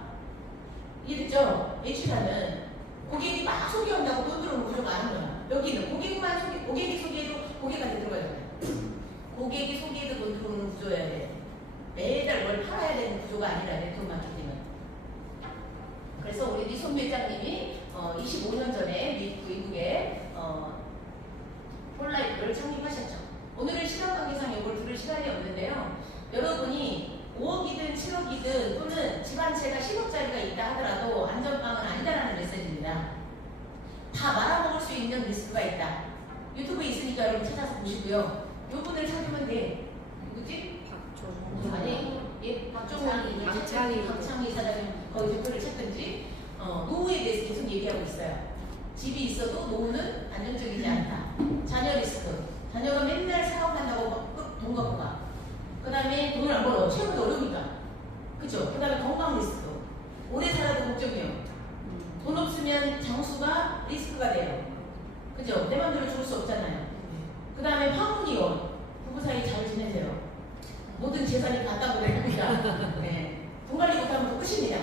이해됐죠? H사는 고객이 막 소개한다고 돈 들어오는 구조가 아닌 거야. 여기는 고객만 소개, 고객이 소개해도 고객한테 들어가잖아요. 고객이 소개해도 돈 들어오는 구조여야 돼. 매달 뭘 팔아야 되는 구조가 아니라 네트워크 마케팅은. 그래서 우리 손 회장님이 25년 전에 미국에 폴라이프를 창립하셨죠. 오늘은 시간 관계상 이걸 들을 시간이 없는데요. 여러분이 5억이든 7억이든 또는 집 한 채가 10억짜리가 있다 하더라도 안전빵은 아니다라는 메시지입니다. 다 말아먹을 수 있는 리스크가 있다. 유튜브에 있으니까 여러분 찾아서 보시고요. 요 분을 찾으면 돼. 누구지? 아니, 예, 박종환이, 박창희 사장님 거기 댓글을 찾든지 노후에 대해서 계속 얘기하고 있어요. 집이 있어도 노후는 안정적이지 않다. 자녀 리스크. 자녀가 맨날 사업한다고 돈 갖고 가. 그 다음에 돈을 안 벌어. 채우기 어려우니까. 그쵸? 그 다음에 건강 리스크. 오래 살아도 걱정이에요. 돈 없으면 장수가 리스크가 돼요. 그죠? 내 맘대로 죽을 수 없잖아요. 그 다음에 파문이요. 부부 사이 잘 지내세요. 모든 재산이 같다고 됩니다. 네. 돈 관리 못하면 또 끝입니다.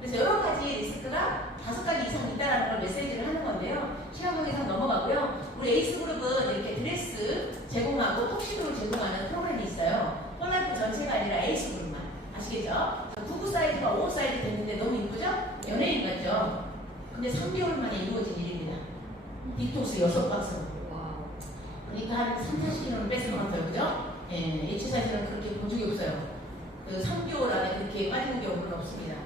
그래서 여러 가지 리스크가 5가지 이상 있다는 걸 메시지를 하는 건데요. 시간 관계상 넘어가고요. 우리 에이스그룹은 이렇게 드레스 제공하고 턱시도를 제공하는 프로그램이 있어요. 폴라이프 전체가 아니라 에이스그룹만. 아시겠죠? 부부 사이즈가 5 사이즈 됐는데 너무 이쁘죠? 연예인 같죠? 근데 3개월 만에 이루어진 일입니다. 딕톡스 6박스. 그러니까 한 3, 40kg를 뺏은 것 같아요. 그죠? 예, H사이즈는 그렇게 본 적이 없어요. 없어요. 그 3개월 안에 그렇게 빠지는 경우는 없습니다.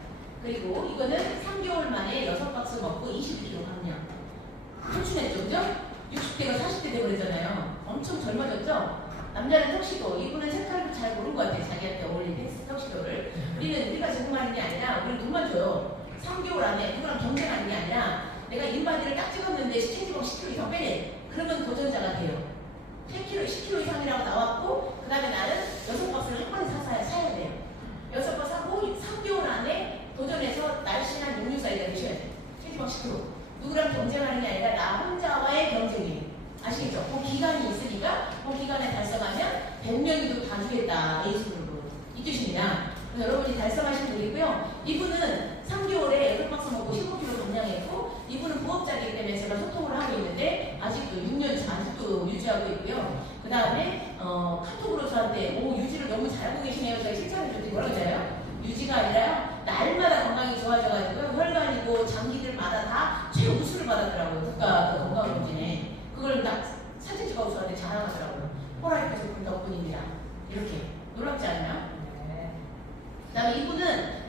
그리고 이거는 3개월 만에 6박스 먹고 21kg 감량. 현충했죠, 그죠? 60대가 40대 되버렸잖아요. 엄청 젊어졌죠? 남자는 턱시도, 이분은 색깔도 잘 모르는 것 같아요. 자기한테 어울리는 턱시도를. 우리가 적응하는 게 아니라 우리는 돈만 줘요. 3개월 안에 누구랑 경쟁하는 게 아니라 내가 인바디를 딱 찍었는데 체지방 10kg 이상 빼래. 그러면 도전자가 돼요. 10kg, 10kg 이상이라고 나왔고 그 다음에 나는 6박스를 한 번에 사야 돼요. 6박 사고 3개월 안에 도전해서 날씬한 육류사이가 되셔야 돼요. 체지방 10kg. 누구랑 경쟁하는 게 아니라 나 혼자와의 경쟁이에요. 아시겠죠? 그 기간이 있으니까 그 기간에 달성하면 100명이도 다 주겠다. A수로 이 뜻입니다. 그래서 여러분이 달성하시면 되겠고요. 이분은 3개월에 8박스 먹고 15kg 감량했고 이분은 부업자이기 때문에 제가 소통을 하고 있는데 아직도 6년차 아직도 유지하고 있고요. 그 다음에 카톡으로 저한테 유지를 너무 잘하고 계시네요. 저희 실천해 줬더니 뭐라고 해요? 유지가 아니라 날마다 건강이 좋아져가지고 혈관이고 장기들마다 다 최우수를 받았더라고요. 국가 건강검진에. 그걸 딱 사진 찍어서 저한테 자랑하더라고요. 폴라이프에서 본 덕분입니다. 이렇게 놀랍지 않나요? 네. 그 다음에 이분은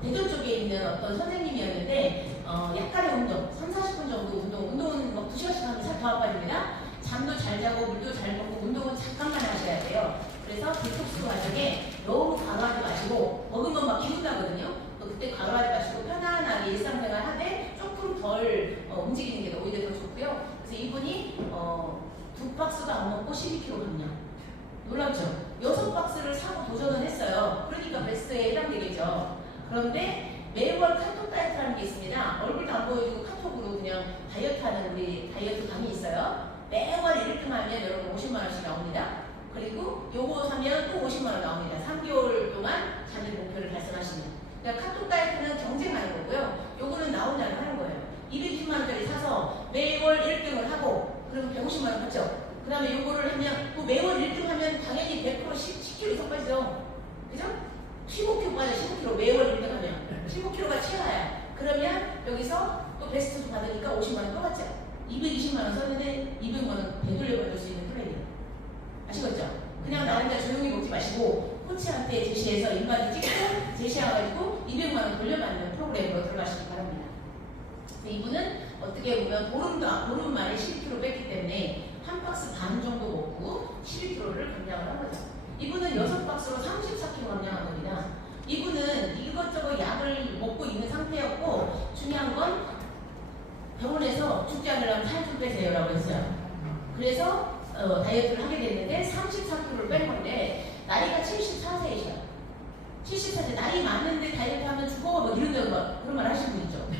대전 쪽에 있는 어떤 선생님이었는데 약간의 운동, 30-40분 정도 운동은 막 2시간씩 하면 살 더 안 빠집니다. 잠도 잘 자고 물도 잘 먹고 운동은 잠깐만 하셔야 돼요. 그래서 디톡스 과정에 너무 과도하지 마시고 먹으면 막 기운나거든요. 그때 과도하지 마시고 편안하게 일상생활 하되 조금 덜 움직이는 게 오히려 더 좋고요. 그래서 이분이 2박스도 안 먹고 12kg 감량. 놀랍죠? 6박스를 사고 도전을 했어요. 그러니까 베스트에 해당되겠죠. 그런데 매월 카톡 다이어트라는 게 있습니다. 얼굴도 안 보여주고 카톡으로 그냥 다이어트 하는 우리 다이어트 강의 있어요. 매월 이렇게 하면 여러분 50만원씩 나옵니다. 그리고 요거 사면 또 50만원 나옵니다. 3개월 동안 자기 목표를 달성하시면. 그러니까 카톡 다이어트는 경쟁하는 거고요. 요거는 나 혼자 하는 거예요. 220만원짜리 사서 매월 1등을 하고 그러면 150만원 받죠. 그 다음에 요거를 하면 또 매월 1등 하면 당연히 100% 10kg 이상 빠지죠. 그죠? 15kg 빠져. 15kg 매월 1등 하면 15kg가 최하야. 그러면 여기서 또 베스트도 받으니까 50만원 또 받죠. 220만원 썼는데 200만원 되돌려 받을 수 있는 플랜이에요. 아시겠죠? 그냥 나 혼자 조용히 먹지 마시고 코치한테 제시해서 인바디 찍고 제시해가지고 200만원 돌려받는 프로그램으로 들어가시기 바랍니다. 이분은 어떻게 보면 보름 만에 12kg 뺐기 때문에 한 박스 반 정도 먹고 12kg를 감량을 한 거죠. 이분은 6박스로 34kg 감량한 겁니다. 이분은 이것저것 약을 먹고 있는 상태였고 중요한 건 병원에서 죽지 않으려면 살 좀 빼세요 라고 했어요. 그래서 다이어트를 하게 됐는데 34kg를 뺀 건데 나이가 74세이셔. 74세 나이 많은데 다이어트 하면 죽어 뭐 이런다고 그런 말 하시는 분 있죠.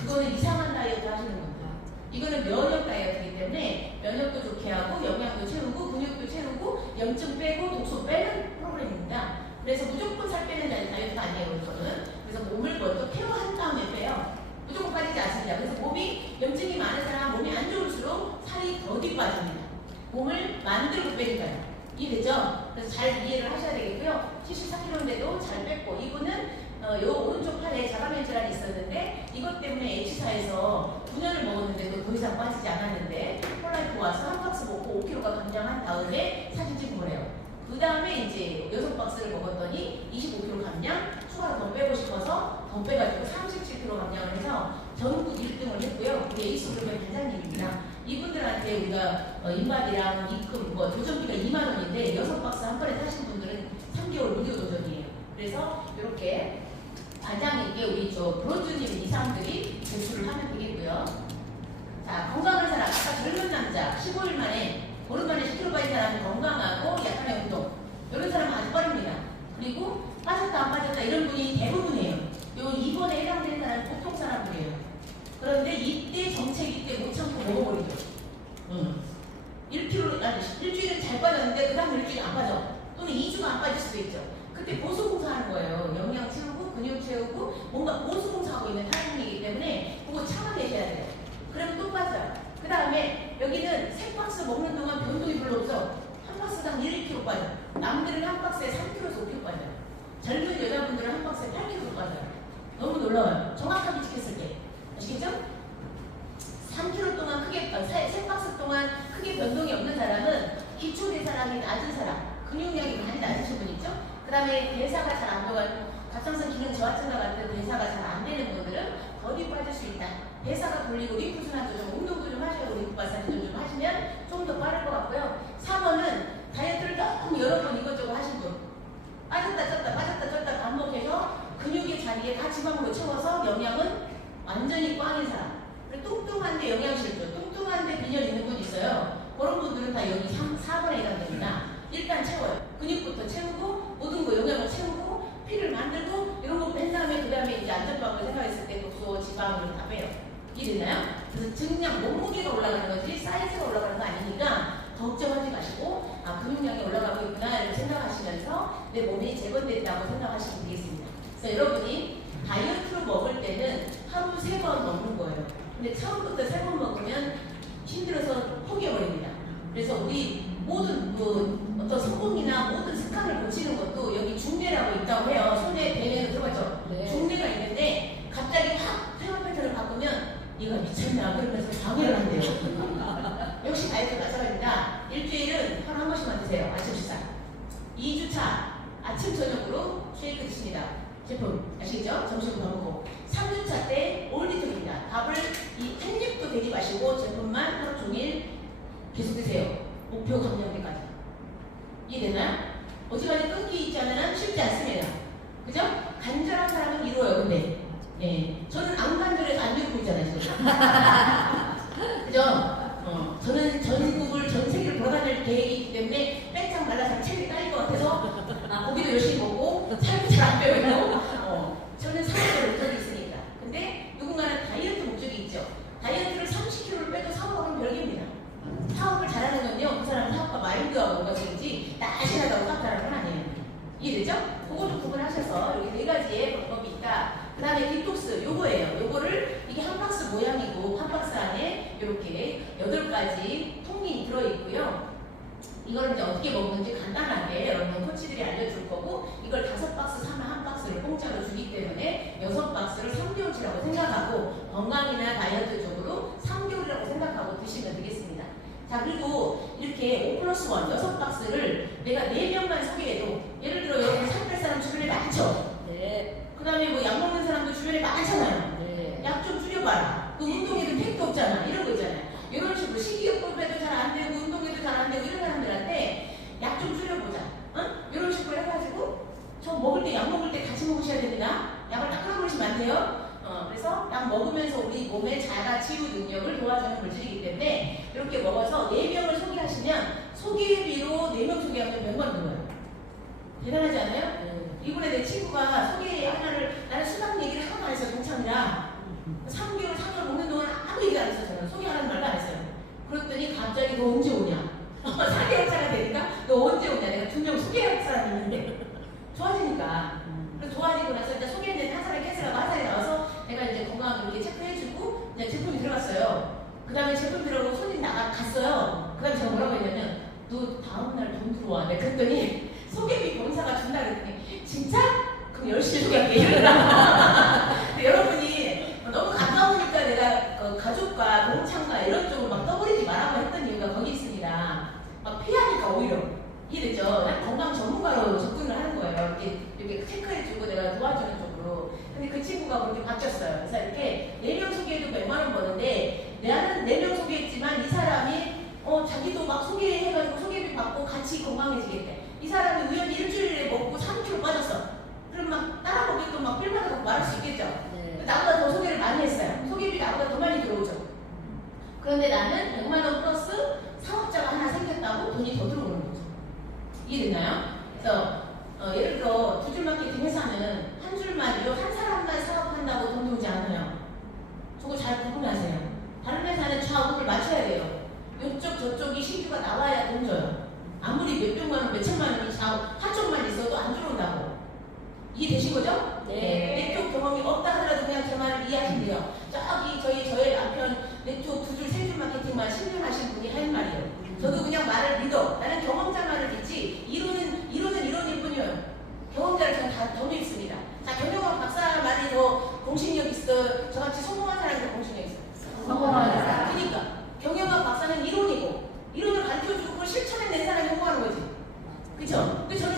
그거는 이상한 다이어트 하시는 분들. 이거는 면역 다이어트이기 때문에 면역도 좋게 하고 영양도 채우고 근육도 채우고 염증 빼고 독소 빼는 프로그램입니다. 그래서 무조건 살 빼는 다이어트가 아니에요. 이거는. 그래서 몸을 먼저 케어한 다음에 빼요. 무조건 빠지지 않습니다. 그래서 몸이 염증이 많은 사람 몸이 안 좋을수록 살이 더디 빠집니다. 몸을 만들고 빼니까요. 이해되죠? 그래서 잘 이해를 하셔야 되겠고요. 74kg인데도 잘 뺐고 이분은 요 오른쪽 팔에 자가면 질환이 있었는데 이것 때문에 H사에서 9년을 먹었는데도 더 이상 빠지지 않았는데 폴라이프 와서 한 박스 먹고 5kg가 감량한 다음에 사진 찍은 거래요. 그 다음에 이제 6박스를 먹었더니 25kg 감량 추가로 더 빼고 싶어서 더 빼가지고 37kg 감량을 해서 전국 1등을 했고요. 우리 A수그룹의 단장님입니다. 이분들한테 우리가 인바디랑 입금 도전비가 2만원인데 6박스 한 번에 사신 분들은 3개월 무료 도전이에요. 그래서 이렇게 반장님께 우리 브로즈님 이사람들이 제출을 하면 되겠고요. 자, 건강한 사람, 아까 젊은 남자 15일 만에 보름 만에 10kg 빠진 사람은 건강하고 약간의 운동 이런 사람은 아주 빠릅니다. 그리고 빠졌다 안 빠졌다 이런 분이 대부분이에요. 요 2번에 해당되는 사람은 보통 사람들이에요. 그런데 이때 정체기 때 못 참고 먹어버리죠. 1kg, 아니 일주일은 잘 빠졌는데 그 다음 일주일은 안 빠져. 또는 2주가 안 빠질 수도 있죠. 그때 보수공사 하는 거예요. 영양 채우고 근육 채우고 뭔가 보수공사하고 있는 타이밍이기 때문에 그거 참아내셔야 돼요. 그러면 또 빠져요. 그 다음에 여기는 세 박스 먹는 동안 변동이 별로 없어. 한 박스당 1-2kg 빠져. 남들은 한 박스에 3kg에서 5kg 빠져요. 젊은 여자분들은 한 박스에 8kg 빠져요. 너무 놀라워요. 정확하게 지켰을 때. 아시겠죠? 3kg 동안 크게, 세 박스 동안 크게 변동이 없는 사람은 기초대사량이 낮은 사람, 근육량이 많이 낮으신 분 있죠? 그 다음에 대사가 잘 안 돼가지고 갑상선 기능 저하증과 같은 대사가 잘 안 되는 분들은 더디 빠질 수 있다. 대사가 돌리고 림프 순환도 좀 운동도 좀 하시고 림프 마사지도 좀 하시면 좀 더 빠를 것 같고요. 4번은 다이어트를 너무 여러 번 이것저것 하신 분. 빠졌다 쪘다 빠졌다 쪘다 반복해서 근육의 자리에 다 지방으로 채워서 영양은 완전히 꽝인 사람. 그리고 뚱뚱한데 영양실조, 뚱뚱한데 빈혈 있는 분 있어요. 그런 분들은 다 여기 4번에 해당됩니다. 일단 채워요. 근육부터 채우고 모든 거 영양을 채우고 피를 만들고 이런 거 뺀 다음에 그 다음에 이제 안전방을 생각했을 때 독소, 지방을 다 빼요. 이해되나요? 그래서 증량 몸무게가 올라가는 거지 사이즈가 올라가는 거 아니니까 걱정하지 마시고 근육량이 올라가고 있구나 이렇게 생각하시면서 내 몸이 재건됐다고 생각하시면 되겠습니다. 그래서 여러분이 다이어트로 먹을 때는 하루 3번 먹는 거예요. 근데 처음부터 3번 먹으면 힘들어서 포기해버립니다. 그래서 우리 모든 어떤 성공이나 모든 습관을 고치는 것도 여기 중뇌라고 있다고 해요. 손에 배에도 들어갔죠. 네. 중뇌가 있는데 갑자기 확 생활 패턴을 바꾸면 얘가 미쳤나 그러면서 방해를 한대요. 역시 다이어트 마찬가지입니다. 일주일은 하루 한 번씩만 드세요. 아침 식사. 2주차 아침 저녁으로 쉐이크 드십니다. 제품 아시겠죠? 점심으로 밥 먹고. 3주차 때 올리토입니다. 밥을 한 입도 되지 마시고 제품만 하루 종일 계속 드세요. 목표 감량 때까지. 이해되나요? 어지간히 끊기 있지 않으면 쉽지 않습니다. 그죠? 간절한 사람은 이루어요. 근데 예, 저는 안 간절해서 안 이루고 있잖아요. 지금. 그죠? 저는 전국을 전 세계를 돌아다닐 계획이 있기 때문에 빼짝 말라서 체력이 딸릴 것 같아서 고기도 열심히 먹고 살도 잘 안 빼고 저는 사업을 목적이 있으니까. 근데 누군가는 다이어트 목적이 있죠. 다이어트를 30kg를 빼도 사업하면 별개입니다. 사업을 잘하는 건요, 그 사람은 사업과 마인드하고 뭔가 다르지 날씬하다고 사업 잘하는 건 아니에요. 이해되죠? 그것도 구분하셔서 여기 4가지의 방법이 있다. 그 다음에 디톡스 요거예요. 요거를 이게 한 박스 모양이고 한 박스 안에 이렇게 8가지 통이 들어있고요. 이걸 이제 어떻게 먹는지 간단하게 여러분 코치들이 알려줄 거고 이걸 5박스 사면 한 박스를 공짜로 주기 때문에 6박스를 3개월치라고 생각하고 건강이나 다이어트 쪽으로 3개월이라고 생각하고 드시면 되겠습니다. 자, 그리고 이렇게 5+1 6박스를 내가 4명만 소개해도 예를 들어 여러분 살 뺄 사람 주변에 많죠? 네. 그 다음에 뭐 약 먹는 사람도 주변에 많잖아요. 네. 약 좀 줄여봐라. 그 운동에도 택도 없잖아. 이런 거 있잖아요. 이런 식으로 식이요법에도 잘 안 되고 운동에도 잘 안 되고 이런 사람들한테 약 좀 줄여보자. 이런 식으로 해가지고 저 먹을 때 약 먹을 때 같이 먹으셔야 됩니다. 약을 딱 끊어버리시면 안 돼요. 그래서 약 먹으면서 우리 몸의 자가 치유 능력을 도와주는 물질이기 때문에 이렇게 먹어서 4명을 소개하시면 소개비로 4명 소개하면 100만 들어요. 대단하지 않아요? 네. 이번에 내 친구가 소개 하나를 나는 수박 얘기를 하나도 안 했어요. 동창이랑 3개월 4개월 먹는 동안 아무 얘기 안 했어요. 저는 소개하라는 말도 안 했어요. 그랬더니 갑자기 너 언제 오냐? 4개월차가 되니까 너 언제 오냐? 내가 2명 소개할 사람이 있는데 좋아지니까. 그래서 좋아지고 나서 이제 소개했는데 한 사람이 캔슬하고 한 사람이 나와서 내가 이제 건강을 이렇게 체크해주고 이제 제품이 들어갔어요. 그 다음에 제품 들어가고 손님 갔어요. 그 다음에 제가 뭐라고 했냐면 너 다음날 돈 들어와. 내가 그랬더니 소개비 본사가 준다 그랬더니 진짜? 그럼 열심히 소개할게. 여러분이 너무 가까우니까 내가 가족과 동창과 이런 쪽으로 막 떠버리지 말라고 했던 이유가 거기 있습니다. 막 피하니까 오히려. 이해되죠? 난 건강 전문가로 접근을 하는 거예요. 이렇게 체크해주고 내가 도와주는 쪽으로. 근데 그 친구가 그렇게 바뀌었어요. 그래서 이렇게 4명 소개해도 100만 원 버는데 나는 4명 소개했지만 이 사람이 자기도 막 소개해가지고 소개비 받고 같이 건강해지겠대. 이 사람이 우연히 일주일에 먹고 3kg 빠졌어. 그럼 막 따라 먹겠고 막 필마다 말할 수 있겠죠? 네. 나보다 더 소개를 많이 했어요. 소개비 나보다 더 많이 들어오죠. 그런데 나는 100만 원 플러스 사업자가 하나 생겼다고 돈이 더 들어오는 거죠. 이해됐나요? 그래서 예를 들어 2줄 마케팅 회사는 한 줄만요 한 사람만 사업한다고 돈 들어오지 않아요. 저거 잘 구분하세요. 다른 회사는 좌우를 맞춰야 돼요. 이쪽 저쪽이 신규가 나와야 돈 줘요. 아무리 몇백만 원, 몇천만 원이 좌우 한쪽만 있어도 안 들어온다고. 이해되신 거죠? 네. 내 쪽 경험이 없다 하더라도 그냥 제 말을 이해하시면 돼요. 저기 저의 남편 내 쪽 2줄, 3줄 마케팅만 10년 하신 분이 하는 말이에요. 저도 그냥 말을 믿어. 나는 경험자 말을 믿지 이론은 이론일 뿐이에요. 경험자를 저는 다 더 믿습니다. 자, 경영학 박사 말이 더 공신력 있어. 저같이 성공한 사람이 더 공신력 있어. 성공한 사람. 그러니까 경영학 박사는 이론이고 이론을 가르쳐주고 그걸 실천해낸 사람이 성공하는 거지. 그쵸? 근데 저는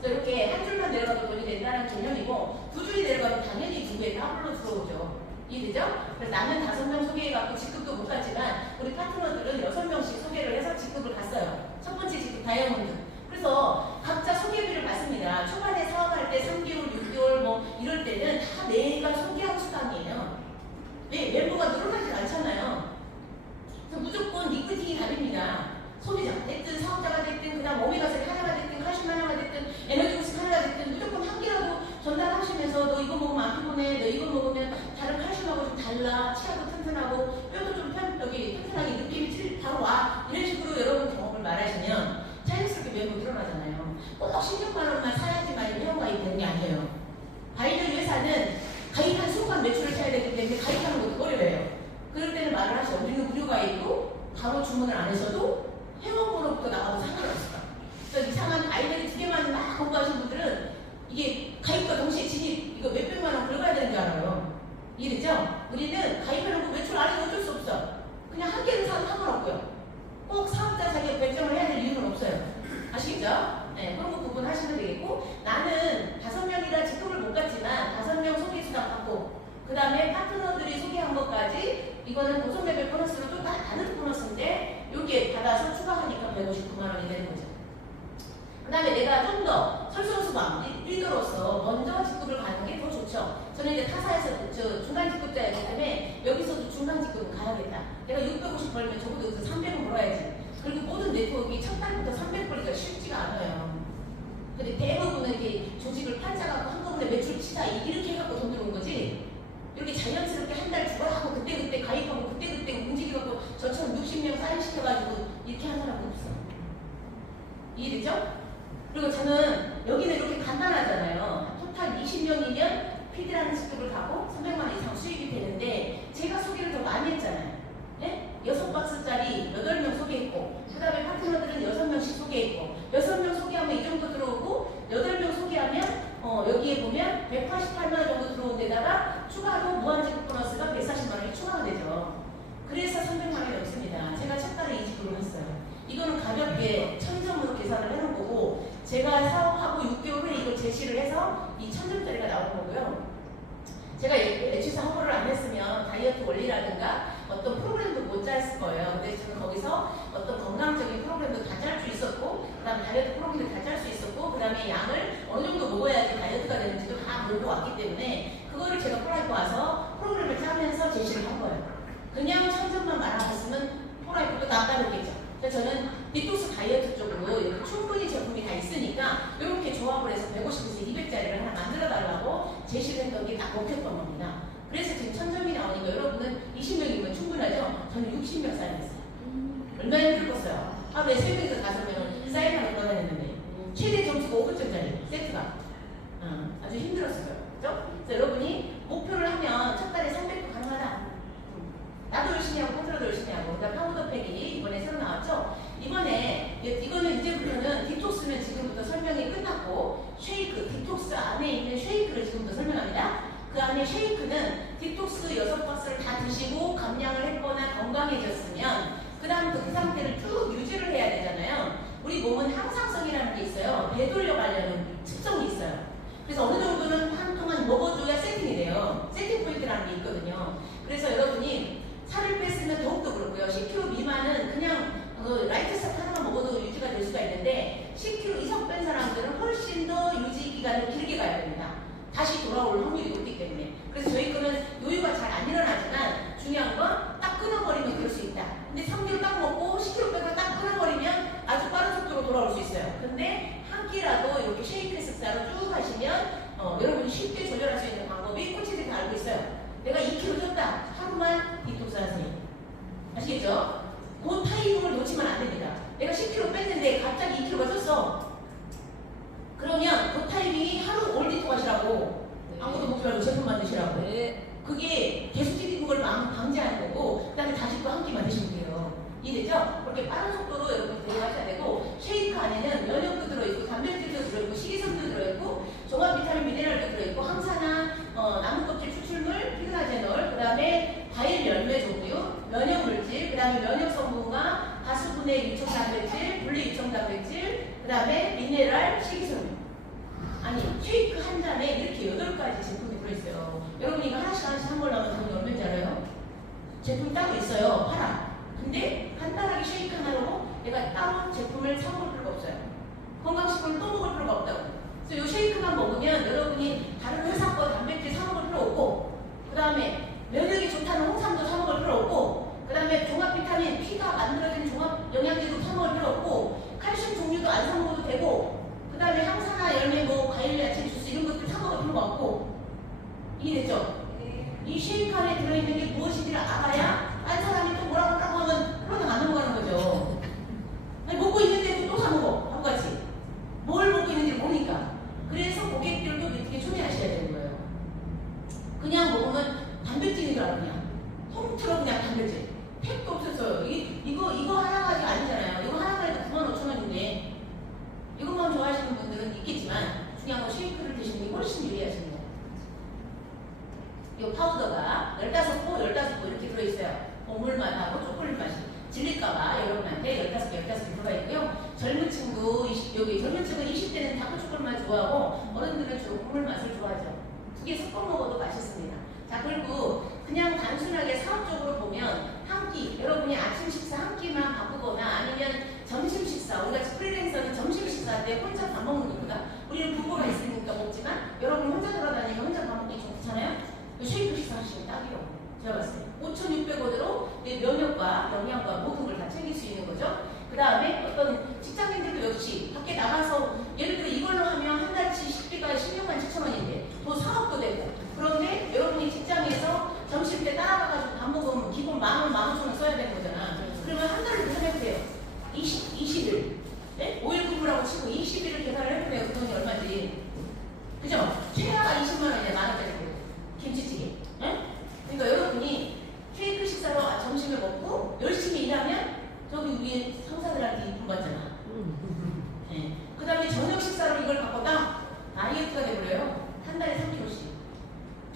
그래서 이렇게 한 줄만 내려가도 돈이 된다는 개념이고 두 줄이 내려가면 당연히 두 배 더블로 들어오죠. 이해되죠? 그래서 나는 5명 소개해갖고 직급도 못 갔지만 우리 파트너들은 6명씩 소개를 해서 직급을 갔어요. 첫 번째 직급 다이아몬드. 그래서 각자 소개비를 받습니다. 초반에 사업할 때 3개월, 6개월 뭐 이럴 때는 다 내가 소개하고 수당이에요. 왜? 멤버가 늘어나지 않잖아요. 그래서 무조건 리크팅이 다릅니다. 소비자가 됐든 사업자가 됐든 그다음 오메가3 하나가 됐든 칼슘 하나가 됐든 에너지 보식 하나가 됐든 무조건 한 개라도 전달하시면서 너 이거 먹으면 안 피곤해, 너 이거 먹으면 다른 칼슘하고 좀 달라, 치아도 튼튼하고 뼈도 좀 튼튼하게 느낌이 바로 와, 이런 식으로 여러분 경험을 말하시면 자연스럽게 멤버 늘어나잖아요. 꼭 16만 원만 사야지만 회원가입이 되는 게 아니에요. 바이럴 회사는 가입한 순간 매출을 쳐야 되기 때문에 가입하는 것도 어려워요. 그럴 때는 말을 하셔. 우리는 무료 가입으로 바로 주문을 안 하셔도 회원번호부터 나가도 상관없어요. 그래서 이상한 아이들이 2개만 막 공부하신 분들은 이게 가입과 동시에 진입 이거 몇백만 원 들어가야 되는 줄 알아요. 이해되죠? 우리는 가입해놓고 매출 안 해도 어쩔 수 없어. 그냥 한 개는 사도 상관없고요. 꼭 사업자 자격 결정을 해야 될 이유는 없어요. 아시겠죠? 네, 그런 거 구분하시면 되겠고, 나는 5명이라 직급을 못 갔지만 5명 소개 수당 받고, 그 다음에 파트너들이 소개한 것까지 이거는 고속 레벨 보너스로 좀 다른 보너스인데 여기에 받아서 추가하니까 159만 원이 되는 거죠. 그 다음에 내가 좀 더 설성수강 리더로서 먼저 직급을 가는 게 더 좋죠. 저는 이제 타사에서 중간 직급자이기 때문에 여기서도 중간 직급을 가야겠다. 내가 650 벌면 적어도 여기서 300은 벌어야지. 그리고 모든 네트워크가 첫 달부터 300 벌기가 쉽지가 않아요. 근데 대부분은 이렇게 조직을 팔자갖고 한꺼번에 매출 치자 이렇게 해갖고 돈 들어온 거지. 이렇게 자연스럽게 한 달 두 번 하고 그때 가입하고 그때 움직여갖고 저처럼 60명 사인시켜가지고 이렇게 하는 사람은 없어. 이해되죠? 그리고 저는 여기는 이렇게 간단하잖아요. 토탈 20명이면 PD라는 직급을 가고 300만 원 이상 수익이 되는데 제가 소개를 더 많이 했잖아요. 네? 6박스짜리 8명 소개했고 그 다음에 파트너들은 6명씩 소개했고 6명 소개하면 이 정도 들어오고 8명 소개하면 여기에 보면 188만 원 정도 들어온 데다가 추가로 무한지급 보너스가 140만 원이 추가가 되죠. 그래서 300만 원이 넘습니다. 제가 첫 달에 이 직급을 했어요. 이거는 가볍게 1000점으로 계산을 해놓은 거고 제가 사업하고 6개월 후에 이걸 제시를 해서 이 1000점짜리가 나온 거고요. 제가 애초에 홍보를 안 했으면 다이어트 원리라든가 어떤 프로그램도 못 짰을 거예요. 근데 저는 거기서 어떤 건강적인 프로그램도 다 짤 수 있었고 그 다음에 다이어트 프로그램도 다 짤 수 있었고 그 다음에 양을 어느 정도 먹어야지 다이어트가 되는지도 다 모르고 왔기 때문에 그거를 제가 폴라이프 와서 프로그램을 짜면서 제시를 한 거예요. 그냥 1000점만 말아봤으면 폴라이프도 나가겠죠. 그래서 저는 디톡스 다이어트 쪽으로 충분히 제품이 다 있으니까 이렇게 조합을 해서 150에서 200짜리를 하나 만들어 달라고 제시를 했던 게 딱 먹혔던 겁니다. 그래서 지금 1000점이 나오니까 여러분은 20명이면 충분하죠? 저는 60명 사인했어요. 얼마나 힘들었어요. 하루에 3명에서 5명은 사인하러 돌아다녔는데 최대 점수가 5분짜리 세트가 아주 힘들었어요. 그렇죠? 그래서 여러분이 목표를 하면 첫 달에 300도 가능하다. 나도 열심히 하고 콘트라도 열심히 하고 그다음 파우더팩이 이번에 새로 나왔죠. 이번에 이거는 이제부터는 디톡스는 지금부터 설명이 끝났고 쉐이크, 디톡스 안에 있는 쉐이크를 지금부터 설명합니다. 그 안에 쉐이크는 디톡스 6박스를 다 드시고 감량을 했거나 건강해졌으면 그 다음부터 그 상태를 쭉 유지를 해야 되잖아요. 우리 몸은 항상성이라는 게 있어요. 되돌려가려는 특성이 있어요. 그래서 어느 정도는 한동안 먹어줘야 세팅이 돼요. 세팅 포인트라는 게 있거든요. 그래서 여러분이 살을 뺐으면 더욱더 그렇고요. 10kg 미만은 그냥 라이트 스탁 하나만 먹어도 유지가 될 수가 있는데 10kg 이상 뺀 사람들은 훨씬 더 유지 기간을 길게 가야 됩니다. 다시 돌아올 확률이 높기 때문에. 그래서 저희 거는 요요가 잘 안 일어나지만 중요한 건 딱 끊어버리면 그럴 수 있다. 근데 3kg 딱 먹고 10kg 빼고 딱 끊어버리면 아주 빠른 속도로 돌아올 수 있어요. 근데 한 끼라도 이렇게 쉐이크 식사로 쭉 하시면 여러분이 쉽게 조절할 수 있는 방법이 코치들이 다 알고 있어요. 내가 2kg 쪘다. 하루만 디톡스 하세요. 아시겠죠? 그 타이밍을 놓치면 안 됩니다. 내가 10kg 뺐는데 갑자기 2kg가 쪘어. 아니, 쉐이크 한 잔에 이렇게 8가지 제품이 들어있어요. 여러분 이거 하나씩 한 걸로 하면 돈이 얼마인지 알아요? 제품 따로 있어요. 팔아. 근데 간단하게 쉐이크 하나로 내가 따로 제품을 사 먹을 필요가 없어요. 건강식품을 또 먹을 필요가 없다고. 그래서 이 쉐이크만 먹으면 여러분이 다른 회사 거 단백질 사 먹을 필요 없고, 그 다음에 면역이 좋다는 홍삼도 사 먹을 필요 없고, 그 다음에 종합 비타민 P가 만들어진 종합 영양제도 사 먹을 필요 없고, 칼슘 종류도 안 사 먹어도 되고, 그 다음에 항산화 열매 뭐 과일 야채 주스 이런 것들 사 먹을 필요가 없고. 이해됐죠? 이 쉐이크 안에 들어있는 게 무엇인지를 알아야 딴 사람이 또 뭐라고 하면 그러다 안 넘어가는 거죠. 아니, 먹고 있는데도 또 사 먹어. 똑같이. 뭘 먹고 있는지 모르니까. 그래서 고객들도 어떻게 조회하셔야 되는 거예요. 그냥 먹으면 단백질인 줄 알아, 그냥. 통틀어 그냥 단백질. 택도 없었어요. 이거 하나 가지고 아니잖아요. 이거 하나 가지고 95,000원인데 이것만 좋아하시는 분들은 있겠지만 중요한 건 쉐이크를 드시는 게 훨씬 유리하십니다. 이 파우더가 15포 이렇게 들어있어요. 물 맛하고 초콜릿 맛이 질릴까봐 여러분한테 15개 들어가 있고요. 젊은 층도 여기 젊은 층은 20대는 다크 초콜릿 맛 좋아하고 어른들은 주로 국물 맛을 좋아하죠. 두 개 섞어 먹어도 맛있습니다. 자, 그리고 그냥 단순하게 사업적으로 보면 한 끼, 여러분이 아침 식사 한 끼만 바꾸거나 아니면 점심 식사, 우리가 프리랜서는 점심 식사 때 혼자 밥 먹는 겁니다. 우리는 부부가 있으니까 먹지만 여러분 혼자 돌아다니면 혼자 밥 먹기 좀 귀찮아요? 쉐이크 식사 하시면 딱이라고 제가 봤을 때 5,600원으로 면역과 영양과 모든 걸 다 챙길 수 있는 거죠. 그 다음에 어떤 직장인들도 역시 밖에 나가서 예를 들어 이걸로 하면 한 달치 식비가 167,000원인데 또 사업도 되고, 그런데 여러분이 직장에서 점심 때 따라가가지고 밥 먹으면 기본 10,000원, 15,000원 써야 되는 거잖아. 그러면 한 달을 계산해보세요. 20일 네? 5일 근무라고 치고 20일을 계산을 해보세요. 그 돈이 얼마지? 그죠? 최하가 20만원이야. 만원짜리 김치찌개. 네? 그러니까 여러분이 쉐이크 식사로 점심을 먹고 열심히 일하면 저기 위에 상사들한테 이쁨 받잖아. 네. 그 다음에 저녁 식사로 이걸 바꿔다 다이어트가 되버려요. 한 달에 3kg씩.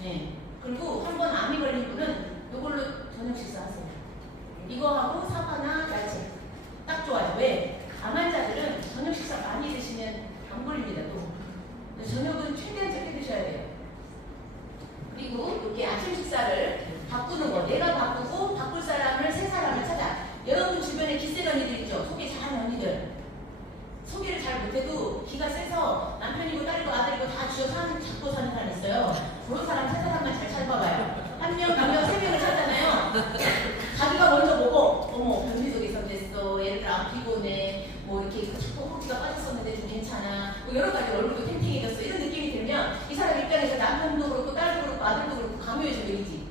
네. 그리고 한 번 암이 걸린 분은 이걸로 저녁 식사 하세요. 이거하고 사과나 야채 딱 좋아요. 왜? 암 환자들은 저녁 식사 많이 드시면 안 걸립니다. 또 저녁은 최대한 적게 드셔야 돼요. 그리고 이렇게 아침 식사를 바꾸는 거, 내가 바꾸고 바꿀 사람을 세 사람을 찾아. 여러분 주변에 기센 언니들 있죠? 소개 잘하는 언니들. 소개를 잘 못해도 기가 세서 남편이고 딸이고 아들이고 다 쥐어 잡고 사는 사람 있어요. 그런 사람 세 사람만 잘 찾아봐봐요. 한 명, 두 명, 세 명을 찾잖아요. 자기가 먼저 보고, 어머, 변비속에 있었댔어. 얘를 안 피곤해. 뭐 이렇게 자꾸 허벅지가 빠졌었는데 좀 괜찮아. 뭐 여러 가지 얼굴도 탱탱해졌어. 이런 느낌이 들면 이 사람 입장에서 남편도 그렇고 딸도 그렇고 아들도 그렇고 강요해서 내리지.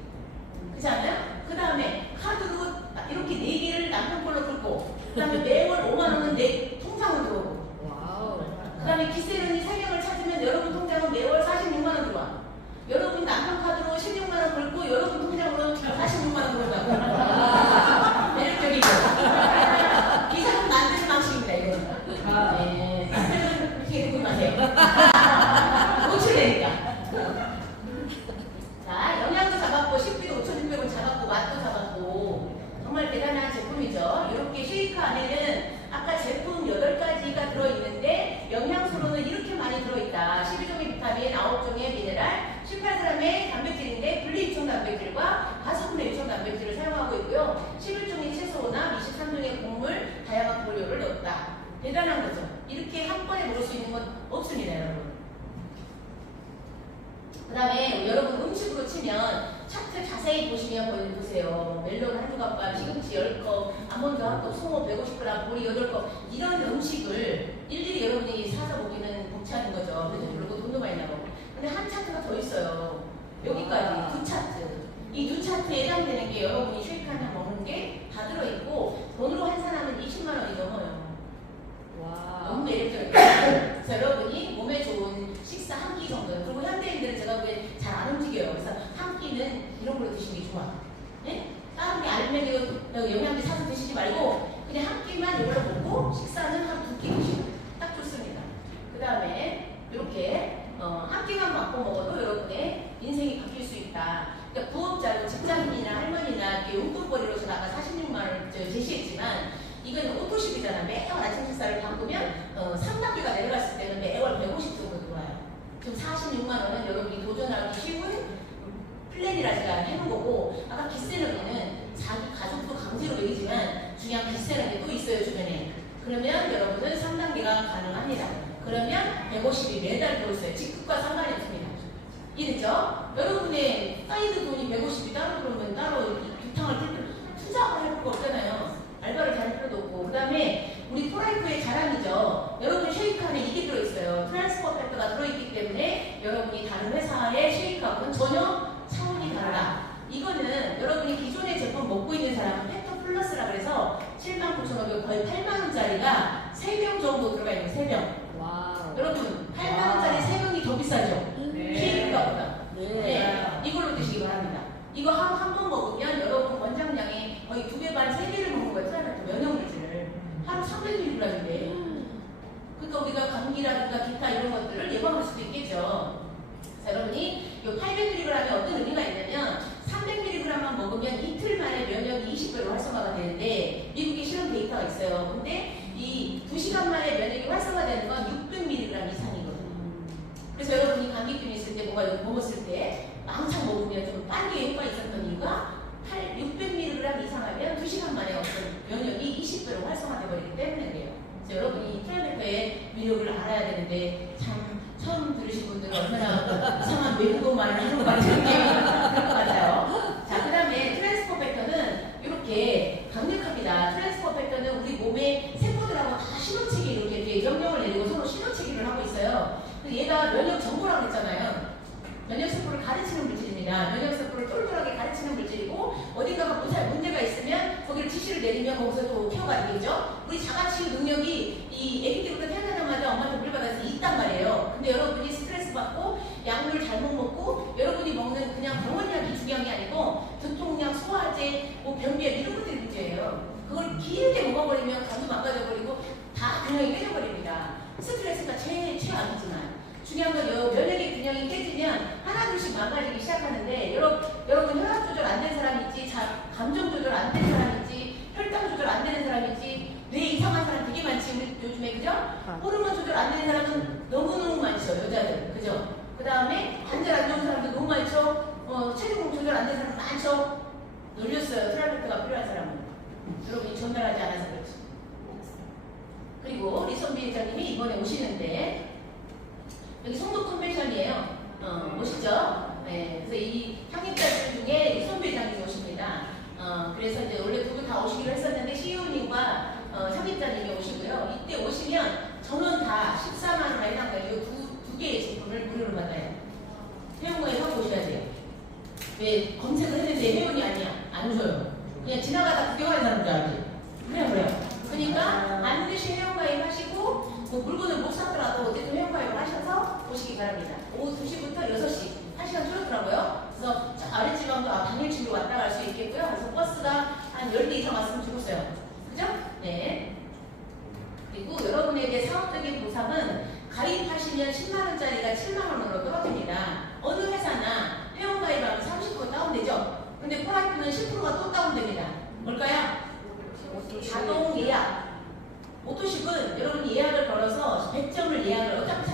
그렇지 않아요? 그 다음에 카드로 이렇게 4개를 남편 걸로 긁고, 그 다음에 매월 5만원은 내 통장으로 들어오고, 그 다음에 기세론이 3명을 찾으면 여러분 통장은 매월 46만원 들어와. 여러분 남편 카드로 16만원 긁고 여러분 통장으로 46만원 들어온다고. 매력적이고. 이 사람 만드는 방식입니다, 이거는. 네. 그렇게 듣고 마세요. 노출되니까. 자, 영양도 잡았고, 식비도 5,600원 잡았고, 맛도 잡았고, 정말 대단한 제품이죠. 이렇게 쉐이크 안에는 아까 제품 8가지가 들어있는데 영양소로는 이렇게 많이 들어있다. 12종의 비타민, 9종의 미네랄, 18g의 단백질인데 분리유청 단백질과 가수분해 유청 단백질을 사용하고 있고요. 11종의 채소나 23종의 곡물, 다양한 보료를 넣었다. 대단한 거죠. 이렇게 한 번에 먹을 수 있는 건 없습니다, 여러분. 그 다음에 여러분 음식으로 치면 차트 자세히 보시면 보세요. 멜론 한 조각밥, 시금치 10컵, 아몬드 한 컵, 송어 150g, 보리 8컵, 이런 음식을 일일이 여러분이 사서 먹기는 벅차는 거죠. 그리고 돈도 많이 나가고. 근데 한 차트가 더 있어요. 여기까지 두 차트. 이 두 차트에 해당되는 게 여러분이 쉐이크 한 잔 먹는 게 다 들어있고, 돈으로 환산하면 20만원이 넘어요. 와. 너무 매력적이에요. 그래서 여러분이 몸에 좋은 식사 한 끼 정도. 그리고 현대인들은 제가 보기엔 잘 안 움직여요. 그래서 한 끼는 이런 걸로 드시는 게 좋아. 네? 다른 게 알면 영양제 사서 드시지 말고 그냥 한 끼만 이걸로 먹고 식사는 한 2끼 드시면 딱 좋습니다. 그 다음에 이렇게 한 끼만 바꿔 먹어도 여러분의 인생이 바뀔 수 있다. 그러니까 부업자로 직장인이나 할머니나 이렇게 용돈벌이로 제가 아까 46만원을 제시했지만 이건 오토십이잖아. 매월 아침 식사를 바꾸면 3단계가 내려갔을 때는 매월 150 정도 들어와요. 자기가 해놓은 거고, 아까 깃새너기는 자기 가족도 강제로 매기지만 중요한 깃새너기 또 있어요, 주변에. 그러면 여러분은 3단계가 가능합니다. 그러면 150이 매달 들어있어요. 직급과 상관이 없습니다. 이해됐죠? 여러분의 사이드 돈이 150이 따로 들어오면 따로 두탕을 투자를 할 필요가 없잖아요. 알바를 다닐 필요도 없고. 그 다음에 우리 포라이프의 자랑이죠. 여러분 쉐이크 안에 이게 들어있어요. 트랜스퍼 팩터가 들어있기 때문에 여러분이 다른 회사의 쉐이크하고는 전혀 차원이 다르다. 이거는 여러분이 기존의 제품 먹고 있는 사람은 팩터 플러스라 그래서 79,500 거의 8만원짜리가 3병 정도 들어가 있는 3병. 와우. 여러분 8만원짜리 3병이 더 비싸죠? 쉐이크보다. 네. 이걸로 드시기 바랍니다. 이거 한 번 먹으면 여러분 원장량이 거의 2배 반, 3배를 먹는 거예요. 트라이맥터 면역물질을. 하루 300mg인데. 그러니까 우리가 감기라든가 기타 이런 것들을 예방할 수도 있겠죠. 자, 여러분이 이 800mg이 어떤 의미가 있냐면 300mg만 먹으면 이틀 만에 면역이 20배로 활성화가 되는데 미국에 실험 데이터가 있어요. 근데 이 2시간 만에 면역이 활성화되는 건 600mg 이상이거든요. 그래서 여러분이 감기균 있을 때 뭔가 먹었을 때 망창 먹으면 좀 빨리 효과가 있었던 이유가 600mg 이상하면 2시간 만에 어떤 면역이 20배로 활성화돼 버리기 때문에 그래요. 그래서 여러분이 트라이맥터의 위력을 알아야 되는데 참 처음 들으신 분들은 얼마나 이상한 외국어 말을 하는 말이 그런 것 같아요. 자, 그 다음에 트랜스퍼 팩터는 이렇게 강력합니다. 트랜스퍼 팩터는 우리 몸의 세포들하고 다 신호체계 이렇게 명령을 내리고 서로 신호체계를 하고 있어요. 얘가 면역 정보라고 했잖아요. 면역세포를 가르치는 물질입니다. 면역세포를 똘똘하게 가르치는 물질이고 어딘가가 문제가 있으면 거기를 지시를 내리면 거기서 또 케어가 되겠죠. 우리 자가치유 능력이 이 애기 때부터 태어나자마자 엄마한테 물려받아서 있단 말이에요. 근데 여러분이 스트레스 받고 약물 잘못 먹고 여러분이 먹는 그냥 병원약이 중요한 게 아니고 두통약, 소화제, 뭐 변비약 이런 것들이 문제예요. 그걸 길게 먹어버리면 간도 망가져버리고 다 균형이 깨져버립니다. 스트레스가 최악이지만 중요한 건 면역의 균형이 깨지면 하나둘씩 망가지기 시작하는데 여러분 혈압 조절 안 된 사람 있지, 감정 조절 안 된 사람 있지, 혈당 조절 안 되는 사람 있지, 뇌 이상한 사람 되게 많지 우리 요즘에 그죠? 호르몬 조절 안 되는 사람은 너무너무 많죠. 여자들 그죠? 그 다음에 관절 안 좋은 사람도 너무 많죠. 체중 조절 안 되는 사람 많죠. 놀렸어요. 트라이맥터가 필요한 사람은 여러분이 전달하지 않아서 그렇지. 그리고 리선비 회장님이 이번에 오시는데 여기 성북 컨벤션이에요. 오시죠? 네. 그래서 이 상임자들 중에 리선비 회장님이 오십니다. 그래서 이제 원래 두 분 다 오시기로 했었는데 CEO님과 상임자님이 오시고요. 이때 오시면 전원 다 14만 원 해당되는 두 개의 제품을 무료로 받아요. 회원권에 사고 오셔야 돼요. 왜 검색을 했는데 회원이 아니야? 안 줘요. 그냥 지나가다 구경하는 사람 줄 알지? 그래요. 그러니까 반드시 회원가입 하시고 뭐 물건을 못 샀더라도 어쨌든 회원가입을 하셔서 오시기 바랍니다. 오후 2시부터 6시 1시간 줄었더라고요. 그래서 아랫지방도 당일치로 왔다 갈 수 있겠고요. 그래서 버스가 한 10대 이상 왔으면 좋겠어요. 그죠? 네. 그리고 여러분에게 사업적인 보상은 가입하시면 10만원짜리가 7만원으로 떨어집니다. 어느 회사나 회원가입하면 30% 다운되죠? 근데 포라이프는 10%가 또 다운됩니다. 뭘까요? 자동 예약. 오토십은 여러분이 예약을 걸어서 100점을 예약을 어차피